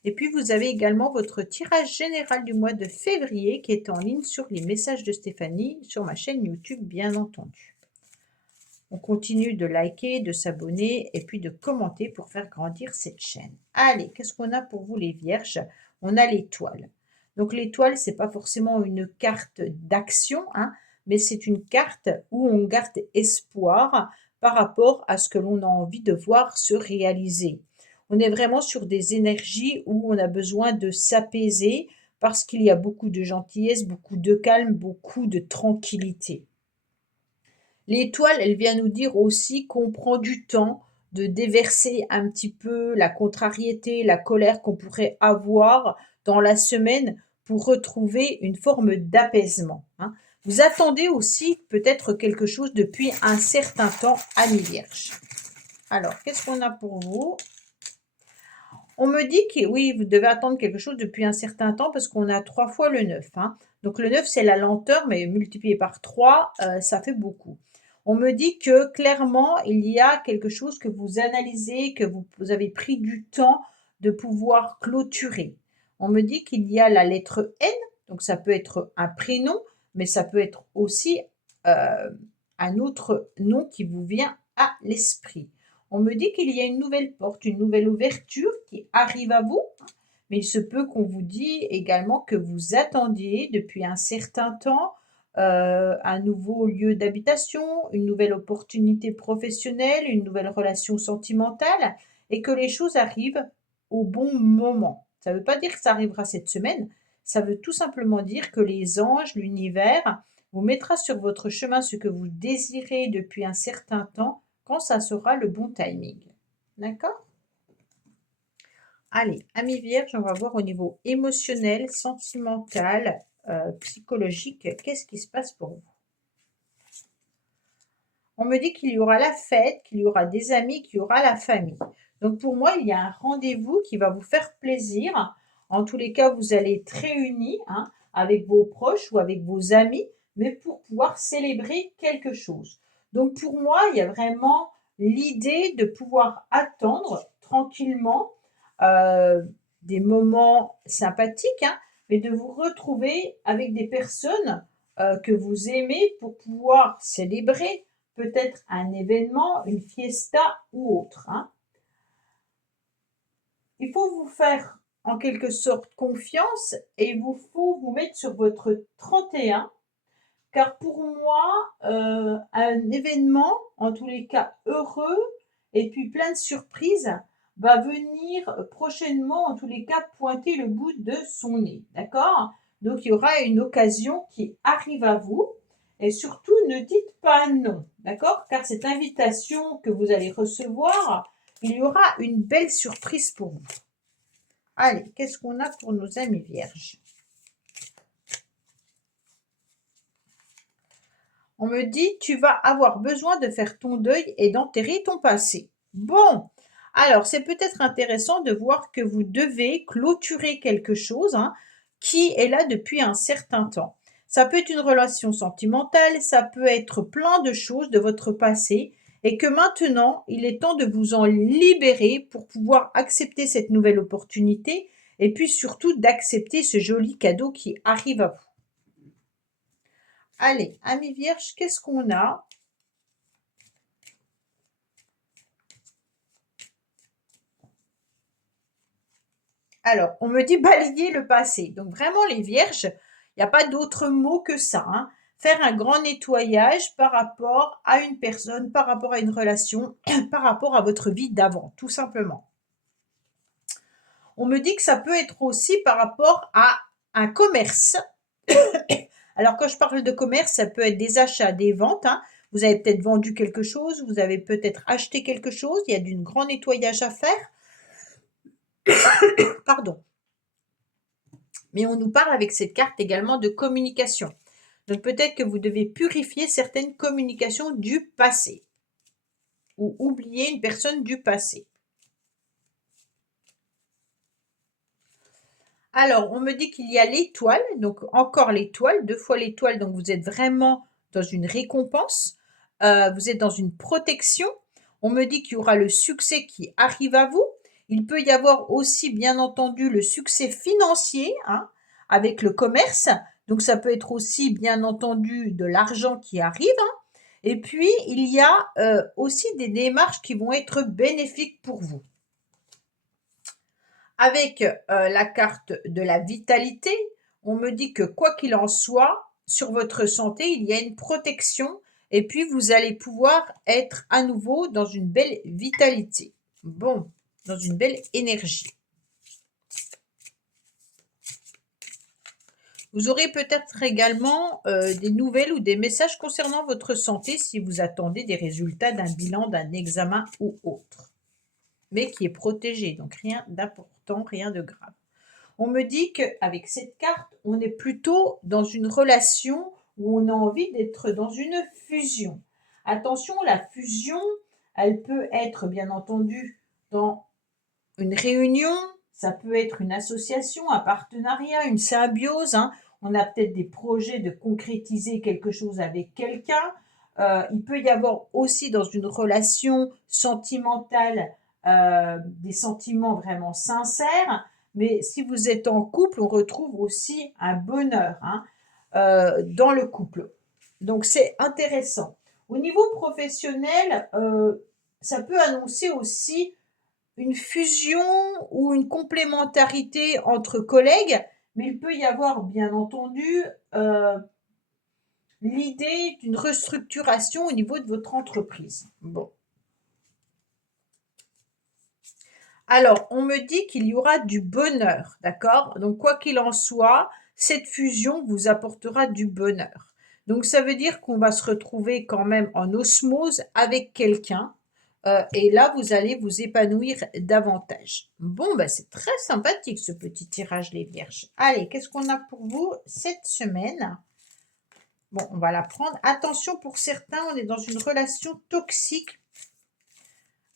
Et puis, vous avez également votre tirage général du mois de février qui est en ligne sur les messages de Stéphanie sur ma chaîne YouTube, bien entendu. On continue de liker, de s'abonner et puis de commenter pour faire grandir cette chaîne. Allez, qu'est-ce qu'on a pour vous les vierges? On a l'étoile. Donc l'étoile, c'est pas forcément une carte d'action, hein, mais c'est une carte où on garde espoir par rapport à ce que l'on a envie de voir se réaliser. On est vraiment sur des énergies où on a besoin de s'apaiser parce qu'il y a beaucoup de gentillesse, beaucoup de calme, beaucoup de tranquillité. L'étoile, elle vient nous dire aussi qu'on prend du temps de déverser un petit peu la contrariété, la colère qu'on pourrait avoir dans la semaine pour retrouver une forme d'apaisement, hein. Vous attendez aussi peut-être quelque chose depuis un certain temps, amis vierges. Alors, qu'est-ce qu'on a pour vous? On me dit que oui, vous devez attendre quelque chose depuis un certain temps parce qu'on a 3 fois le 9, hein. Donc le 9, c'est la lenteur, mais multiplié par 3, ça fait beaucoup. On me dit que clairement, il y a quelque chose que vous analysez, que vous avez pris du temps de pouvoir clôturer. On me dit qu'il y a la lettre N, donc ça peut être un prénom, mais ça peut être aussi un autre nom qui vous vient à l'esprit. On me dit qu'il y a une nouvelle porte, une nouvelle ouverture qui arrive à vous, mais il se peut qu'on vous dise également que vous attendiez depuis un certain temps un nouveau lieu d'habitation, une nouvelle opportunité professionnelle, une nouvelle relation sentimentale, et que les choses arrivent au bon moment. Ça ne veut pas dire que ça arrivera cette semaine, ça veut tout simplement dire que les anges, l'univers, vous mettra sur votre chemin ce que vous désirez depuis un certain temps quand ça sera le bon timing. D'accord? Allez, amis vierges, on va voir au niveau émotionnel, sentimental, psychologique, qu'est-ce qui se passe pour vous? On me dit qu'il y aura la fête, qu'il y aura des amis, qu'il y aura la famille. Donc pour moi, il y a un rendez-vous qui va vous faire plaisir. En tous les cas, vous allez être réunis hein, avec vos proches ou avec vos amis, mais pour pouvoir célébrer quelque chose. Donc pour moi, il y a vraiment l'idée de pouvoir attendre tranquillement des moments sympathiques, hein, mais de vous retrouver avec des personnes que vous aimez pour pouvoir célébrer peut-être un événement, une fiesta ou autre. Hein. Il faut vous faire en quelque sorte confiance et il vous faut vous mettre sur votre 31 car pour moi, un événement, en tous les cas heureux et puis plein de surprises, va venir prochainement, en tous les cas, pointer le bout de son nez. D'accord? Donc, il y aura une occasion qui arrive à vous. Et surtout, ne dites pas non. D'accord? Car cette invitation que vous allez recevoir, il y aura une belle surprise pour vous. Allez, qu'est-ce qu'on a pour nos amis vierges? On me dit, tu vas avoir besoin de faire ton deuil et d'enterrer ton passé. Bon, alors c'est peut-être intéressant de voir que vous devez clôturer quelque chose hein, qui est là depuis un certain temps. Ça peut être une relation sentimentale, ça peut être plein de choses de votre passé et que maintenant, il est temps de vous en libérer pour pouvoir accepter cette nouvelle opportunité et puis surtout d'accepter ce joli cadeau qui arrive à vous. Allez, amis vierges, qu'est-ce qu'on a? Alors, on me dit balayer le passé. Donc, vraiment, les vierges, il n'y a pas d'autre mot que ça. Hein. Faire un grand nettoyage par rapport à une personne, par rapport à une relation, par rapport à votre vie d'avant, tout simplement. On me dit que ça peut être aussi par rapport à un commerce. Alors, quand je parle de commerce, ça peut être des achats, des ventes. Hein. Vous avez peut-être vendu quelque chose, vous avez peut-être acheté quelque chose, il y a du grand nettoyage à faire. Pardon. Mais on nous parle avec cette carte également de communication. Donc peut-être que vous devez purifier certaines communications du passé ou oublier une personne du passé. Alors, on me dit qu'il y a l'étoile, donc encore l'étoile, 2 fois l'étoile, donc vous êtes vraiment dans une récompense, vous êtes dans une protection. On me dit qu'il y aura le succès qui arrive à vous. Il peut y avoir aussi, bien entendu, le succès financier hein, avec le commerce. Donc, ça peut être aussi, bien entendu, de l'argent qui arrive. Hein. Et puis, il y a aussi des démarches qui vont être bénéfiques pour vous. Avec la carte de la vitalité, on me dit que quoi qu'il en soit, sur votre santé, il y a une protection et puis vous allez pouvoir être à nouveau dans une belle vitalité. Bon, dans une belle énergie. Vous aurez peut-être également des nouvelles ou des messages concernant votre santé si vous attendez des résultats d'un bilan, d'un examen ou autre. Mais qui est protégé, donc rien d'important, rien de grave. On me dit qu'avec cette carte, on est plutôt dans une relation où on a envie d'être dans une fusion. Attention, la fusion, elle peut être bien entendu dans une réunion, ça peut être une association, un partenariat, une symbiose. Hein. On a peut-être des projets de concrétiser quelque chose avec quelqu'un. Il peut y avoir aussi dans une relation sentimentale des sentiments vraiment sincères. Mais si vous êtes en couple, on retrouve aussi un bonheur hein, dans le couple. Donc c'est intéressant. Au niveau professionnel, ça peut annoncer aussi une fusion ou une complémentarité entre collègues, mais il peut y avoir bien entendu l'idée d'une restructuration au niveau de votre entreprise. Bon. Alors, on me dit qu'il y aura du bonheur, d'accord? Donc, quoi qu'il en soit, cette fusion vous apportera du bonheur. Donc, ça veut dire qu'on va se retrouver quand même en osmose avec quelqu'un. Et là, vous allez vous épanouir davantage. Bon, bah, c'est très sympathique ce petit tirage, les vierges. Allez, qu'est-ce qu'on a pour vous cette semaine? Bon, on va la prendre. Attention, pour certains, on est dans une relation toxique.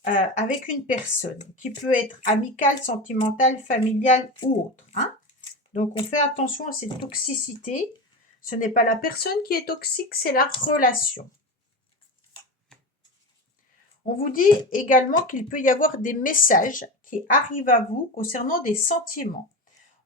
avec une personne qui peut être amicale, sentimentale, familiale ou autre. Hein. Donc, on fait attention à cette toxicité. Ce n'est pas la personne qui est toxique, c'est la relation. On vous dit également qu'il peut y avoir des messages qui arrivent à vous concernant des sentiments.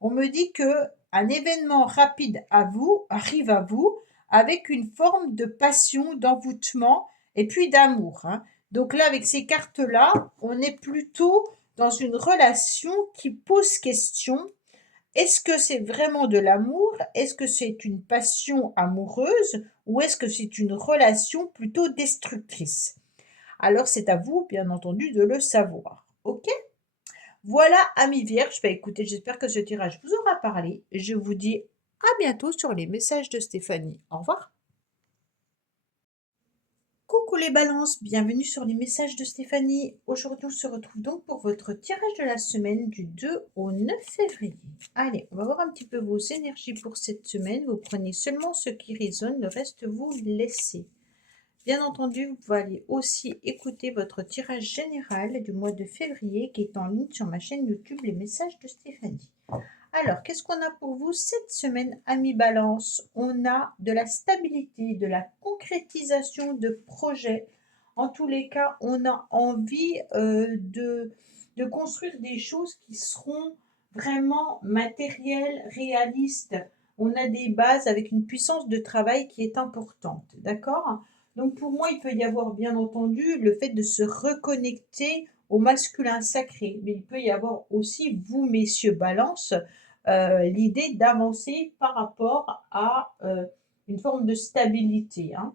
On me dit que un événement rapide arrive à vous avec une forme de passion, d'envoûtement et puis d'amour. Hein. Donc là, avec ces cartes-là, on est plutôt dans une relation qui pose question. Est-ce que c'est vraiment de l'amour? Est-ce que c'est une passion amoureuse? Ou est-ce que c'est une relation plutôt destructrice? Alors c'est à vous, bien entendu, de le savoir. Ok? Voilà, amis vierges. Bah, écoutez, j'espère que ce tirage vous aura parlé. Je vous dis à bientôt sur les messages de Stéphanie. Au revoir. Coucou les balances, bienvenue sur les messages de Stéphanie. Aujourd'hui, on se retrouve donc pour votre tirage de la semaine du 2 au 9 février. Allez, on va voir un petit peu vos énergies pour cette semaine. Vous prenez seulement ce qui résonne, le reste vous laissez. Bien entendu, vous pouvez aller aussi écouter votre tirage général du mois de février qui est en ligne sur ma chaîne YouTube Les Messages de Stéphanie. Alors, qu'est-ce qu'on a pour vous cette semaine, amis Balance? On a de la stabilité, de la concrétisation de projets. En tous les cas, on a envie de construire des choses qui seront vraiment matérielles, réalistes. On a des bases avec une puissance de travail qui est importante, d'accord? Donc pour moi, il peut y avoir bien entendu le fait de se reconnecter au masculin sacré, mais il peut y avoir aussi, vous messieurs Balance, l'idée d'avancer par rapport à une forme de stabilité, hein,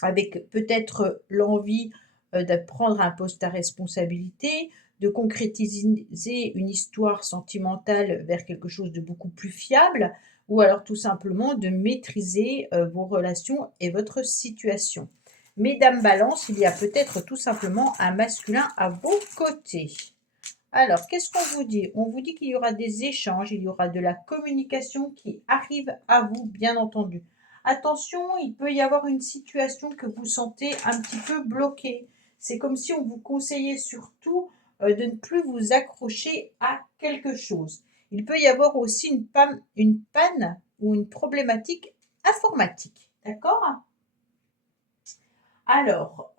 avec peut-être l'envie de prendre un poste à responsabilité, de concrétiser une histoire sentimentale vers quelque chose de beaucoup plus fiable, ou alors tout simplement de maîtriser vos relations et votre situation. Mesdames Balance, il y a peut-être tout simplement un masculin à vos côtés. Alors, qu'est-ce qu'on vous dit? On vous dit qu'il y aura des échanges, il y aura de la communication qui arrive à vous, bien entendu. Attention, il peut y avoir une situation que vous sentez un petit peu bloquée. C'est comme si on vous conseillait surtout de ne plus vous accrocher à quelque chose. Il peut y avoir aussi une panne ou une problématique informatique. D'accord? Alors,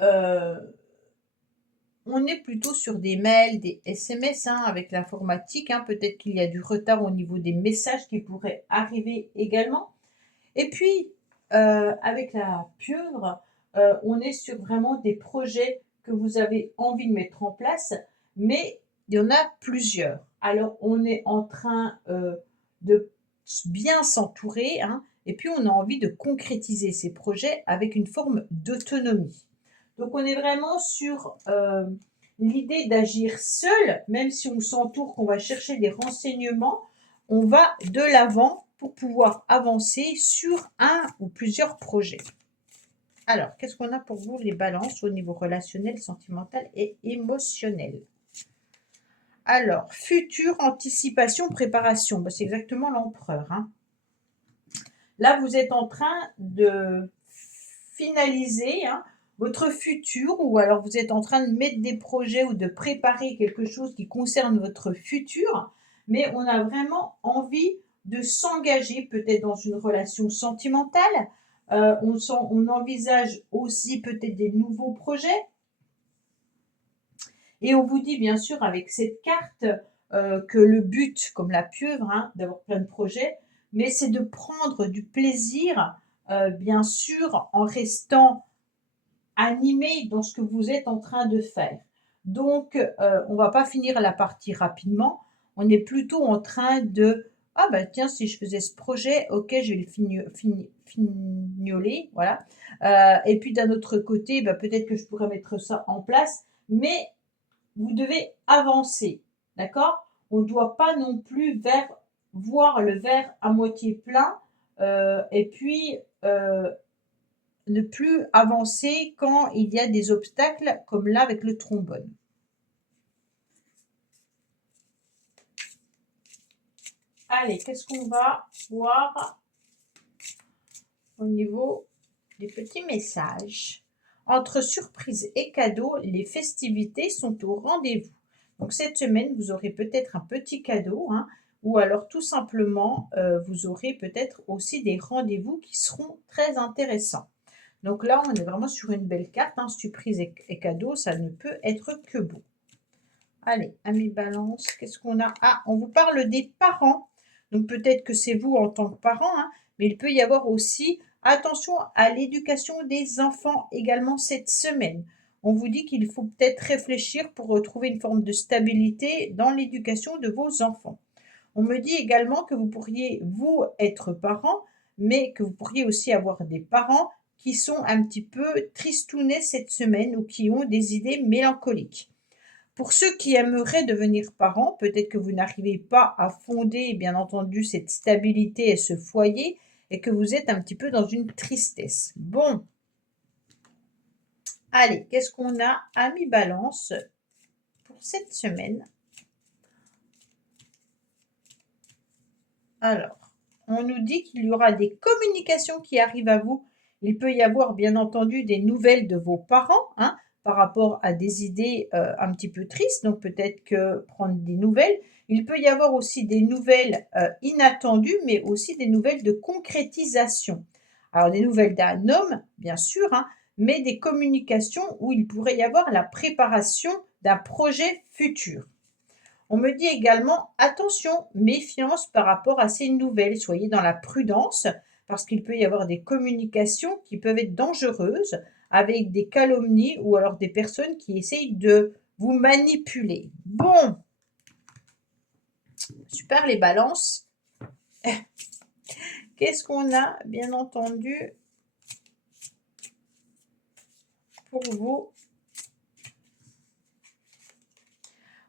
on est plutôt sur des mails, des SMS hein, avec l'informatique. Hein. Peut-être qu'il y a du retard au niveau des messages qui pourraient arriver également. Et puis, avec la pieuvre, on est sur vraiment des projets que vous avez envie de mettre en place, mais il y en a plusieurs. Alors, on est en train de bien s'entourer, hein, et puis on a envie de concrétiser ces projets avec une forme d'autonomie. Donc, on est vraiment sur l'idée d'agir seul, même si on s'entoure, qu'on va chercher des renseignements, on va de l'avant pour pouvoir avancer sur un ou plusieurs projets. Alors, qu'est-ce qu'on a pour vous les balances au niveau relationnel, sentimental et émotionnel? Alors, futur, anticipation, préparation. Ben, c'est exactement l'empereur. Hein. Là, vous êtes en train de finaliser hein, votre futur ou alors vous êtes en train de mettre des projets ou de préparer quelque chose qui concerne votre futur, mais on a vraiment envie de s'engager peut-être dans une relation sentimentale. On envisage aussi peut-être des nouveaux projets. Et on vous dit bien sûr avec cette carte que le but, comme la pieuvre, hein, d'avoir plein de projets, mais c'est de prendre du plaisir, bien sûr, en restant animé dans ce que vous êtes en train de faire. Donc, on ne va pas finir la partie rapidement. On est plutôt en train de ah bah tiens, si je faisais ce projet, ok, je vais le fignoler, voilà. Et puis d'un autre côté, bah, peut-être que je pourrais mettre ça en place, mais vous devez avancer, d'accord? On ne doit pas non plus voir le verre à moitié plein et puis ne plus avancer quand il y a des obstacles, comme là avec le trombone. Allez, qu'est-ce qu'on va voir au niveau des petits messages? Entre surprise et cadeau, les festivités sont au rendez-vous. Donc cette semaine, vous aurez peut-être un petit cadeau, hein, ou alors tout simplement, vous aurez peut-être aussi des rendez-vous qui seront très intéressants. Donc là, on est vraiment sur une belle carte, hein, surprise et cadeau, ça ne peut être que beau. Allez, amis balance, qu'est-ce qu'on a? Ah, on vous parle des parents. Donc peut-être que c'est vous en tant que parent, hein, mais il peut y avoir aussi attention à l'éducation des enfants également cette semaine. On vous dit qu'il faut peut-être réfléchir pour retrouver une forme de stabilité dans l'éducation de vos enfants. On me dit également que vous pourriez, vous, être parent, mais que vous pourriez aussi avoir des parents qui sont un petit peu tristounets cette semaine ou qui ont des idées mélancoliques. Pour ceux qui aimeraient devenir parents, peut-être que vous n'arrivez pas à fonder, bien entendu, cette stabilité et ce foyer et que vous êtes un petit peu dans une tristesse. Bon, allez, qu'est-ce qu'on a, amis balance, pour cette semaine? Alors, on nous dit qu'il y aura des communications qui arrivent à vous. Il peut y avoir, bien entendu, des nouvelles de vos parents, hein, par rapport à des idées un petit peu tristes. Donc, peut-être que prendre des nouvelles. Il peut y avoir aussi des nouvelles inattendues, mais aussi des nouvelles de concrétisation. Alors, des nouvelles d'un homme, bien sûr, hein, mais des communications où il pourrait y avoir la préparation d'un projet futur. On me dit également attention, méfiance par rapport à ces nouvelles. Soyez dans la prudence parce qu'il peut y avoir des communications qui peuvent être dangereuses avec des calomnies ou alors des personnes qui essayent de vous manipuler. Bon, super les balances. Qu'est-ce qu'on a, bien entendu, pour vous?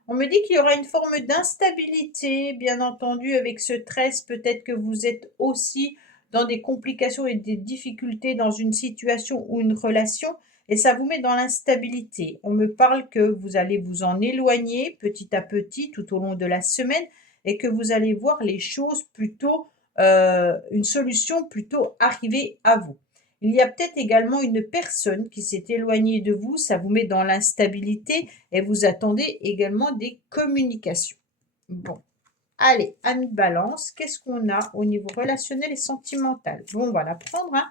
On me dit qu'il y aura une forme d'instabilité, bien entendu, avec ce stress. Peut-être que vous êtes aussi dans des complications et des difficultés dans une situation ou une relation, et ça vous met dans l'instabilité. On me parle que vous allez vous en éloigner petit à petit tout au long de la semaine et que vous allez voir les choses plutôt, une solution plutôt arriver à vous. Il y a peut-être également une personne qui s'est éloignée de vous, ça vous met dans l'instabilité et vous attendez également des communications. Bon, allez, amis de balance, qu'est-ce qu'on a au niveau relationnel et sentimental? Bon, on va la prendre, hein.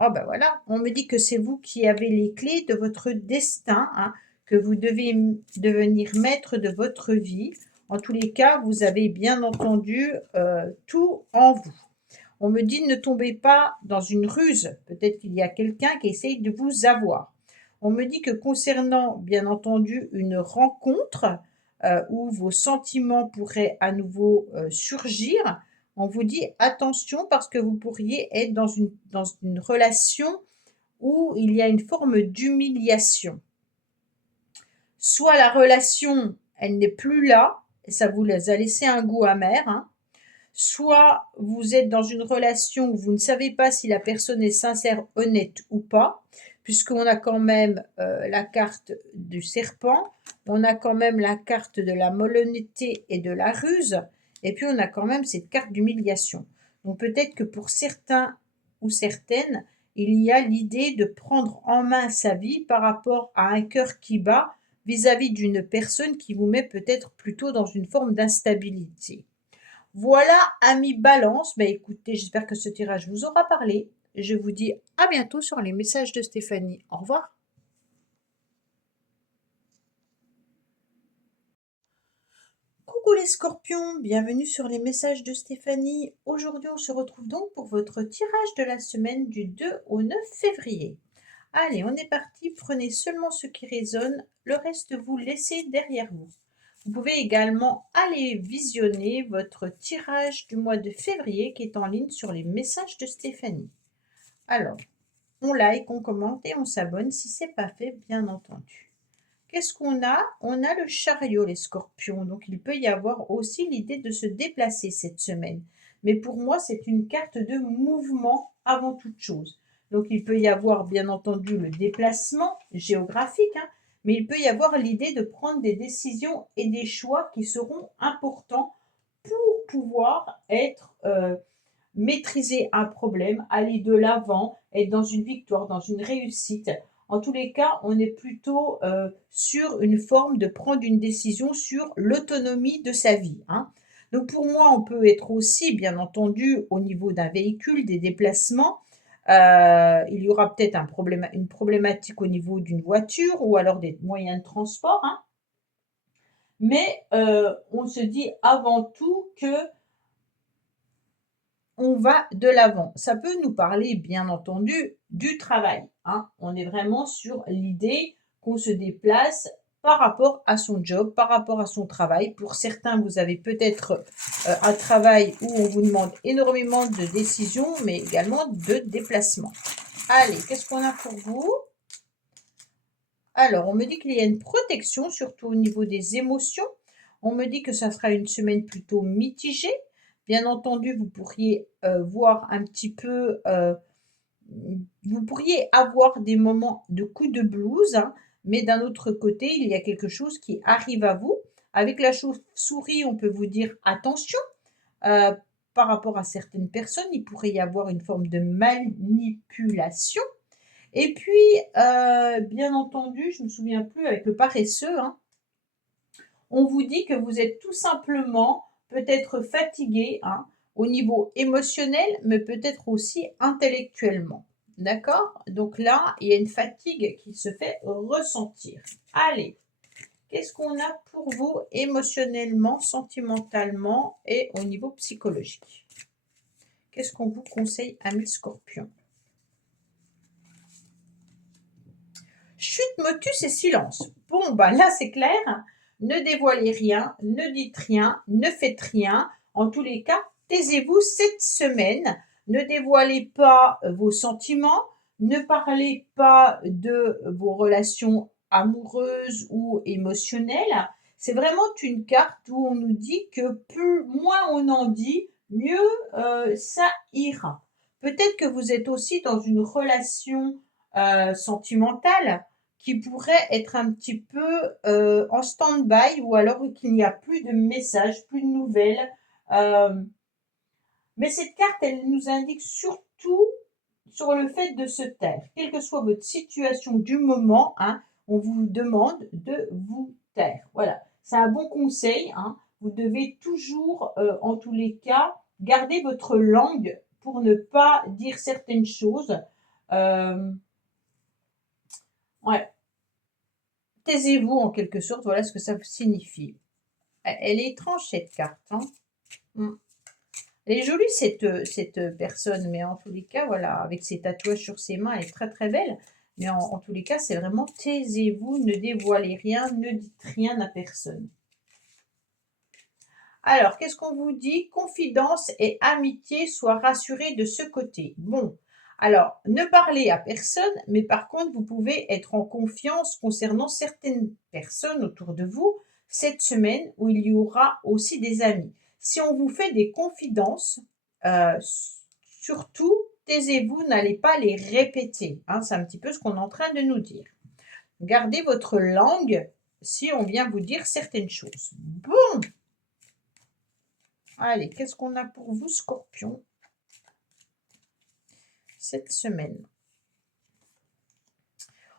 Oh ben voilà, on me dit que c'est vous qui avez les clés de votre destin, hein, que vous devez devenir maître de votre vie. En tous les cas, vous avez bien entendu tout en vous. On me dit ne tombez pas dans une ruse. Peut-être qu'il y a quelqu'un qui essaye de vous avoir. On me dit que concernant, bien entendu, une rencontre où vos sentiments pourraient à nouveau surgir, on vous dit attention parce que vous pourriez être dans une relation où il y a une forme d'humiliation. Soit la relation, elle n'est plus là, et ça vous a laissé un goût amer, hein, soit vous êtes dans une relation où vous ne savez pas si la personne est sincère, honnête ou pas, puisqu'on a quand même la carte du serpent, on a quand même la carte de la malhonnêteté et de la ruse, et puis on a quand même cette carte d'humiliation. Donc peut-être que pour certains ou certaines, il y a l'idée de prendre en main sa vie par rapport à un cœur qui bat vis-à-vis d'une personne qui vous met peut-être plutôt dans une forme d'instabilité. Voilà, amis balance. Ben écoutez, j'espère que ce tirage vous aura parlé. Je vous dis à bientôt sur les messages de Stéphanie. Au revoir. Coucou les scorpions, bienvenue sur les messages de Stéphanie. Aujourd'hui, on se retrouve donc pour votre tirage de la semaine du 2 au 9 février. Allez, on est parti. Prenez seulement ce qui résonne. Le reste, vous laissez derrière vous. Vous pouvez également aller visionner votre tirage du mois de février qui est en ligne sur les messages de Stéphanie. Alors, on like, on commente et on s'abonne si ce n'est pas fait, bien entendu. Qu'est-ce qu'on a? On a le chariot, les scorpions. Donc, il peut y avoir aussi l'idée de se déplacer cette semaine. Mais pour moi, c'est une carte de mouvement avant toute chose. Donc, il peut y avoir, bien entendu, le déplacement géographique, hein, mais il peut y avoir l'idée de prendre des décisions et des choix qui seront importants pour pouvoir être maîtriser un problème, aller de l'avant, être dans une victoire, dans une réussite. En tous les cas, on est plutôt sur une forme de prendre une décision sur l'autonomie de sa vie, hein. Donc pour moi, on peut être aussi, bien entendu, au niveau d'un véhicule, des déplacements. Il y aura peut-être une problématique au niveau d'une voiture ou alors des moyens de transport, hein. Mais on se dit avant tout que on va de l'avant. Ça peut nous parler, bien entendu, du travail, hein. On est vraiment sur l'idée qu'on se déplace par rapport à son job, par rapport à son travail. Pour certains, vous avez peut-être un travail où on vous demande énormément de décisions, mais également de déplacements. Allez, qu'est-ce qu'on a pour vous? Alors, on me dit qu'il y a une protection, surtout au niveau des émotions. On me dit que ça sera une semaine plutôt mitigée. Bien entendu, vous pourriez voir un petit peu, vous pourriez avoir des moments de coups de blues, hein, mais d'un autre côté, il y a quelque chose qui arrive à vous. Avec la chauve-souris, on peut vous dire attention, euh, par rapport à certaines personnes, il pourrait y avoir une forme de manipulation. Et puis, bien entendu, je ne me souviens plus avec le paresseux, hein, on vous dit que vous êtes tout simplement peut-être fatigué, hein, au niveau émotionnel, mais peut-être aussi intellectuellement. D'accord? Donc là, il y a une fatigue qui se fait ressentir. Allez, qu'est-ce qu'on a pour vous émotionnellement, sentimentalement et au niveau psychologique? Qu'est-ce qu'on vous conseille, amis scorpions? Chute, motus et silence. Bon, bah là, c'est clair. Ne dévoilez rien, ne dites rien, ne faites rien. En tous les cas, taisez-vous cette semaine. Ne dévoilez pas vos sentiments. Ne parlez pas de vos relations amoureuses ou émotionnelles. C'est vraiment une carte où on nous dit que moins on en dit, mieux ça ira. Peut-être que vous êtes aussi dans une relation sentimentale qui pourrait être un petit peu en stand-by ou alors qu'il n'y a plus de messages, plus de nouvelles. Euh, mais cette carte, elle nous indique surtout sur le fait de se taire. Quelle que soit votre situation du moment, hein, on vous demande de vous taire. Voilà, c'est un bon conseil, hein. Vous devez toujours, en tous les cas, garder votre langue pour ne pas dire certaines choses. Euh, ouais, taisez-vous en quelque sorte, voilà ce que ça signifie. Elle est étrange cette carte, hein. Mm. Elle est jolie cette personne, mais en tous les cas, voilà, avec ses tatouages sur ses mains, elle est très très belle. Mais en tous les cas, c'est vraiment taisez-vous, ne dévoilez rien, ne dites rien à personne. Alors, qu'est-ce qu'on vous dit? Confidence et amitié, soient rassurés de ce côté. Bon, alors, ne parlez à personne, mais par contre, vous pouvez être en confiance concernant certaines personnes autour de vous cette semaine où il y aura aussi des amis. Si on vous fait des confidences, euh, surtout, taisez-vous, n'allez pas les répéter, hein. C'est un petit peu ce qu'on est en train de nous dire. Gardez votre langue si on vient vous dire certaines choses. Bon, allez, qu'est-ce qu'on a pour vous, Scorpion, cette semaine?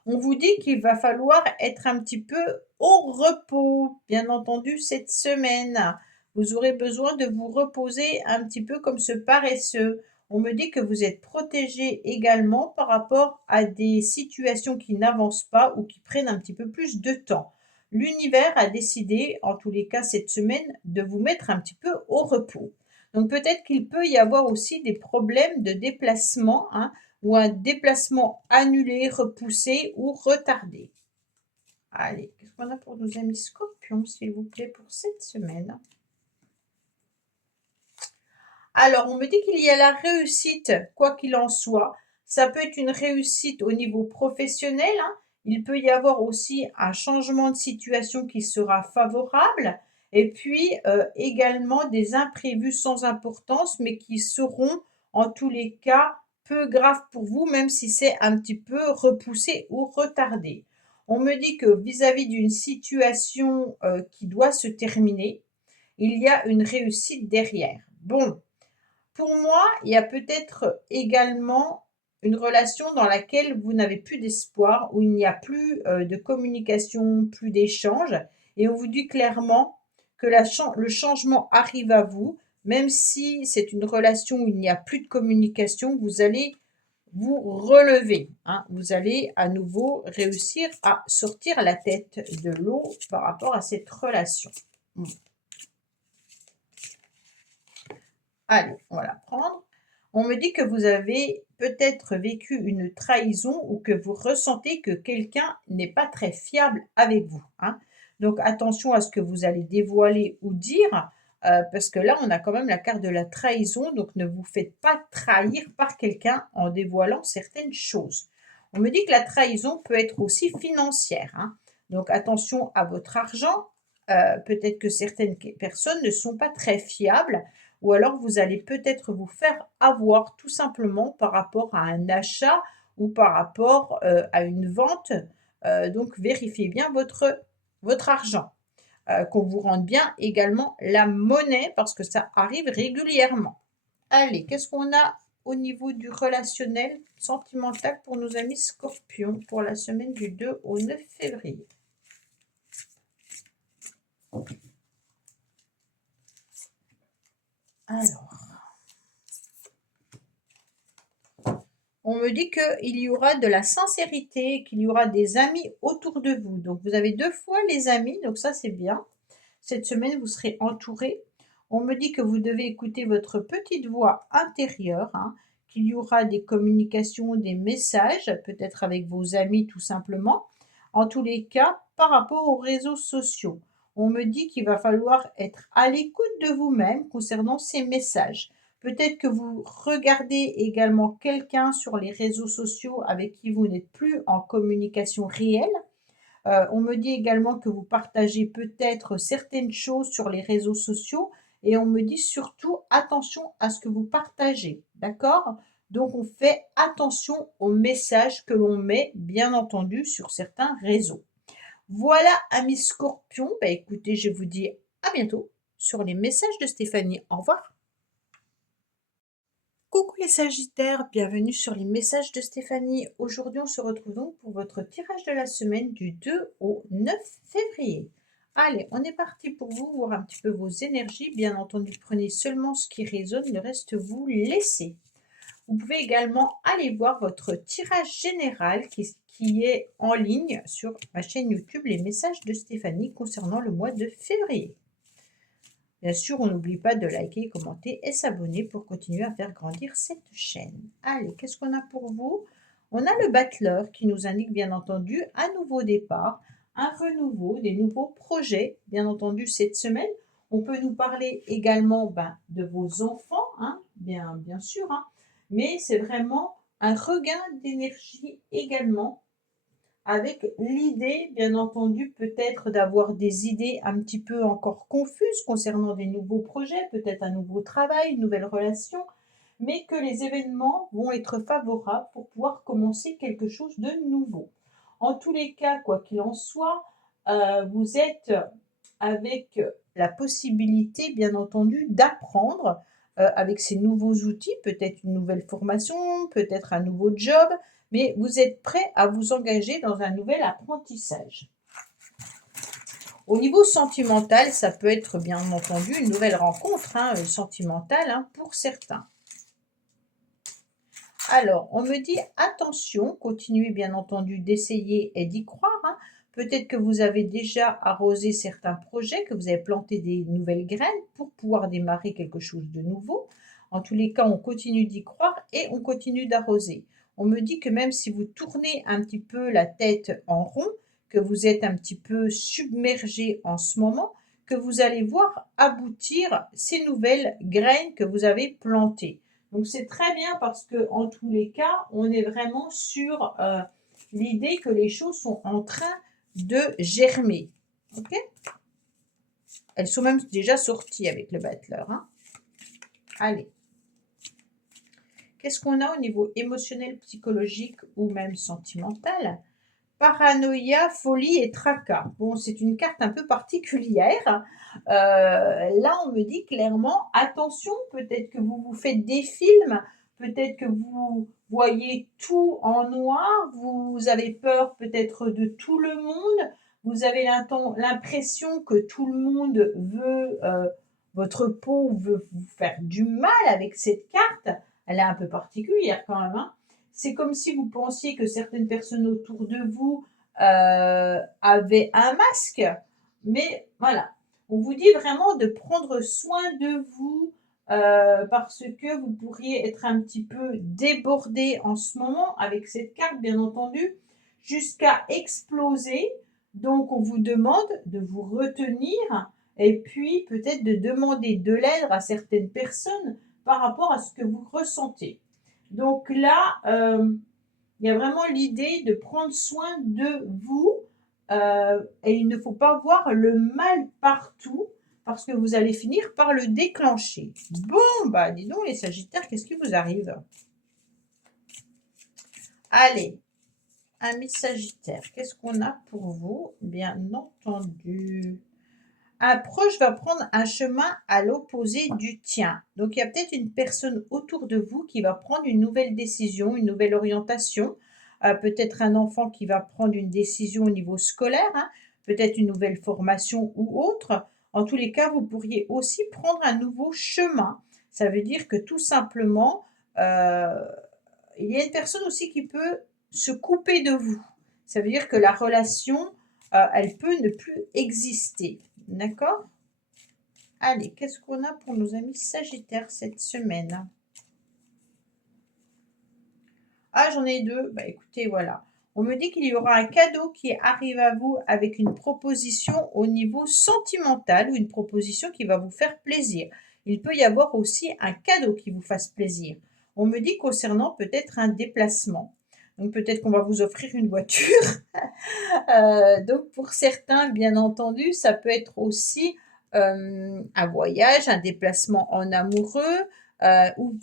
On vous dit qu'il va falloir être un petit peu au repos, bien entendu, cette semaine. Vous aurez besoin de vous reposer un petit peu comme ce paresseux. On me dit que vous êtes protégé également par rapport à des situations qui n'avancent pas ou qui prennent un petit peu plus de temps. L'univers a décidé, en tous les cas cette semaine, de vous mettre un petit peu au repos. Donc peut-être qu'il peut y avoir aussi des problèmes de déplacement, hein, ou un déplacement annulé, repoussé ou retardé. Allez, qu'est-ce qu'on a pour nos amis scorpions, s'il vous plaît, pour cette semaine? Alors, on me dit qu'il y a la réussite, quoi qu'il en soit. Ça peut être une réussite au niveau professionnel, hein. Il peut y avoir aussi un changement de situation qui sera favorable. Et puis également des imprévus sans importance, mais qui seront en tous les cas peu graves pour vous, même si c'est un petit peu repoussé ou retardé. On me dit que vis-à-vis d'une situation qui doit se terminer, il y a une réussite derrière. Bon, pour moi, il y a peut-être également une relation dans laquelle vous n'avez plus d'espoir, où il n'y a plus de communication, plus d'échange. Et on vous dit clairement que le changement arrive à vous, même si c'est une relation où il n'y a plus de communication, vous allez vous relever, hein. Vous allez à nouveau réussir à sortir la tête de l'eau par rapport à cette relation. Mmh. Allez, on va la prendre. On me dit que vous avez peut-être vécu une trahison ou que vous ressentez que quelqu'un n'est pas très fiable avec vous, hein. Donc attention à ce que vous allez dévoiler ou dire, parce que là, on a quand même la carte de la trahison, donc ne vous faites pas trahir par quelqu'un en dévoilant certaines choses. On me dit que la trahison peut être aussi financière, hein. Donc attention à votre argent. Peut-être que certaines personnes ne sont pas très fiables ou alors vous allez peut-être vous faire avoir tout simplement par rapport à un achat ou par rapport, à une vente. Donc vérifiez bien votre argent. Qu'on vous rende bien également la monnaie parce que ça arrive régulièrement. Allez, qu'est-ce qu'on a au niveau du relationnel sentimental pour nos amis Scorpions pour la semaine du 2 au 9 février? Alors, on me dit qu'il y aura de la sincérité, qu'il y aura des amis autour de vous. Donc, vous avez 2 fois les amis, donc ça, c'est bien. Cette semaine, vous serez entouré. On me dit que vous devez écouter votre petite voix intérieure, hein, qu'il y aura des communications, des messages, peut-être avec vos amis tout simplement. En tous les cas, par rapport aux réseaux sociaux, on me dit qu'il va falloir être à l'écoute de vous-même concernant ces messages. Peut-être que vous regardez également quelqu'un sur les réseaux sociaux avec qui vous n'êtes plus en communication réelle. On me dit également que vous partagez peut-être certaines choses sur les réseaux sociaux et on me dit surtout attention à ce que vous partagez, d'accord? Donc on fait attention aux messages que l'on met, bien entendu, sur certains réseaux. Voilà, amis Scorpions, bah écoutez, je vous dis à bientôt sur les messages de Stéphanie. Au revoir. Coucou les Sagittaires, bienvenue sur les messages de Stéphanie. Aujourd'hui, on se retrouve donc pour votre tirage de la semaine du 2 au 9 février. Allez, on est parti pour vous voir un petit peu vos énergies. Bien entendu, prenez seulement ce qui résonne, le reste vous laissez. Vous pouvez également aller voir votre tirage général qui est en ligne sur ma chaîne YouTube Les Messages de Stéphanie concernant le mois de février. Bien sûr, on n'oublie pas de liker, commenter et s'abonner pour continuer à faire grandir cette chaîne. Allez, qu'est-ce qu'on a pour vous? On a le battleur qui nous indique bien entendu un nouveau départ, un renouveau, des nouveaux projets, bien entendu cette semaine. On peut nous parler également de vos enfants, hein, bien sûr, hein, mais c'est vraiment un regain d'énergie également avec l'idée, bien entendu, peut-être d'avoir des idées un petit peu encore confuses concernant des nouveaux projets, peut-être un nouveau travail, une nouvelle relation, mais que les événements vont être favorables pour pouvoir commencer quelque chose de nouveau. En tous les cas, quoi qu'il en soit, vous êtes avec la possibilité, bien entendu, d'apprendre avec ces nouveaux outils, peut-être une nouvelle formation, peut-être un nouveau job, mais vous êtes prêt à vous engager dans un nouvel apprentissage. Au niveau sentimental, ça peut être bien entendu une nouvelle rencontre sentimentale pour certains. Alors, on me dit attention, continuez bien entendu d'essayer et d'y croire. Peut-être que vous avez déjà arrosé certains projets, que vous avez planté des nouvelles graines pour pouvoir démarrer quelque chose de nouveau. En tous les cas, on continue d'y croire et on continue d'arroser. On me dit que même si vous tournez un petit peu la tête en rond, que vous êtes un petit peu submergé en ce moment, que vous allez voir aboutir ces nouvelles graines que vous avez plantées. Donc c'est très bien parce que en tous les cas, on est vraiment sur l'idée que les choses sont en train de germer. Ok? Elles sont même déjà sorties avec le battleur. Allez. Qu'est-ce qu'on a au niveau émotionnel, psychologique ou même sentimental? Paranoïa, folie et tracas. Bon, c'est une carte un peu particulière. Là, on me dit clairement, attention, peut-être que vous vous faites des films, peut-être que vous voyez tout en noir, vous avez peur peut-être de tout le monde, vous avez l'impression que tout le monde veut votre peau, veut vous faire du mal avec cette carte. Elle est un peu particulière quand même, hein. C'est comme si vous pensiez que certaines personnes autour de vous avaient un masque, mais voilà. On vous dit vraiment de prendre soin de vous, parce que vous pourriez être un petit peu débordé en ce moment avec cette carte, bien entendu, jusqu'à exploser. Donc, on vous demande de vous retenir et puis peut-être de demander de l'aide à certaines personnes par rapport à ce que vous ressentez. Donc là, il y a vraiment l'idée de prendre soin de vous et il ne faut pas voir le mal partout parce que vous allez finir par le déclencher. Bon, bah dis donc les Sagittaires, qu'est-ce qui vous arrive? Allez, amis Sagittaires, qu'est-ce qu'on a pour vous? Bien entendu. Un proche va prendre un chemin à l'opposé du tien. Donc, il y a peut-être une personne autour de vous qui va prendre une nouvelle décision, une nouvelle orientation. Peut-être un enfant qui va prendre une décision au niveau scolaire, hein, peut-être une nouvelle formation ou autre. En tous les cas, vous pourriez aussi prendre un nouveau chemin. Ça veut dire que tout simplement, il y a une personne aussi qui peut se couper de vous. Ça veut dire que la relation, elle peut ne plus exister. D'accord? Allez, qu'est-ce qu'on a pour nos amis Sagittaires cette semaine? Ah, j'en ai deux. Bah écoutez, voilà. On me dit qu'il y aura un cadeau qui arrive à vous avec une proposition au niveau sentimental ou une proposition qui va vous faire plaisir. Il peut y avoir aussi un cadeau qui vous fasse plaisir. On me dit concernant peut-être un déplacement. Donc peut-être qu'on va vous offrir une voiture. Donc pour certains, bien entendu, ça peut être aussi un voyage, un déplacement en amoureux, ou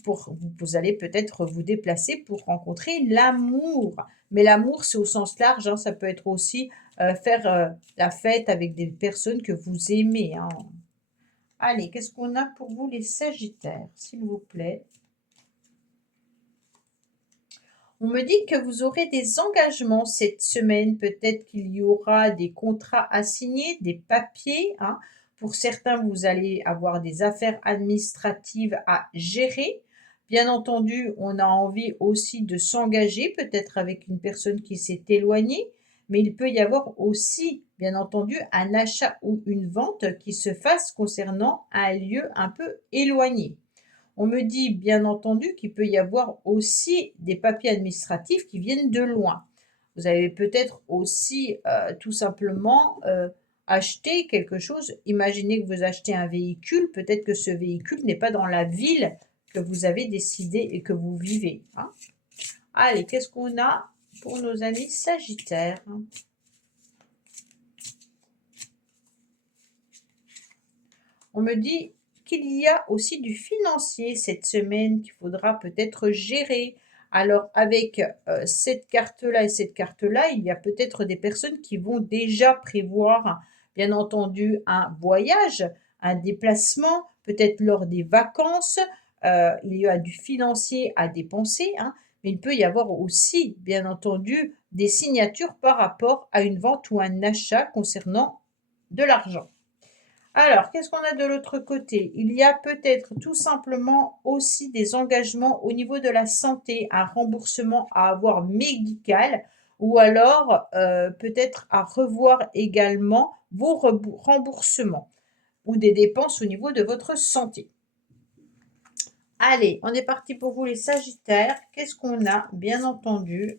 vous allez peut-être vous déplacer pour rencontrer l'amour. Mais l'amour, c'est au sens large, hein, ça peut être aussi faire la fête avec des personnes que vous aimez, hein. Allez, qu'est-ce qu'on a pour vous les Sagittaires, s'il vous plaît? On me dit que vous aurez des engagements cette semaine. Peut-être qu'il y aura des contrats à signer, des papiers, hein. Pour certains, vous allez avoir des affaires administratives à gérer. Bien entendu, on a envie aussi de s'engager, peut-être avec une personne qui s'est éloignée, mais il peut y avoir aussi, bien entendu, un achat ou une vente qui se fasse concernant un lieu un peu éloigné. On me dit, bien entendu, qu'il peut y avoir aussi des papiers administratifs qui viennent de loin. Vous avez peut-être aussi tout simplement acheté quelque chose. Imaginez que vous achetez un véhicule, peut-être que ce véhicule n'est pas dans la ville que vous avez décidé et que vous vivez, hein. Allez, qu'est-ce qu'on a pour nos amis Sagittaires? On me dit qu'il y a aussi du financier cette semaine qu'il faudra peut-être gérer. Alors avec cette carte-là et cette carte-là, il y a peut-être des personnes qui vont déjà prévoir, bien entendu, un voyage, un déplacement, peut-être lors des vacances. Il y a du financier à dépenser, hein, mais il peut y avoir aussi, bien entendu, des signatures par rapport à une vente ou un achat concernant de l'argent. Alors, qu'est-ce qu'on a de l'autre côté? Il y a peut-être tout simplement aussi des engagements au niveau de la santé, un remboursement à avoir médical ou alors peut-être à revoir également vos remboursements ou des dépenses au niveau de votre santé. Allez, on est parti pour vous les Sagittaires. Qu'est-ce qu'on a? Bien entendu,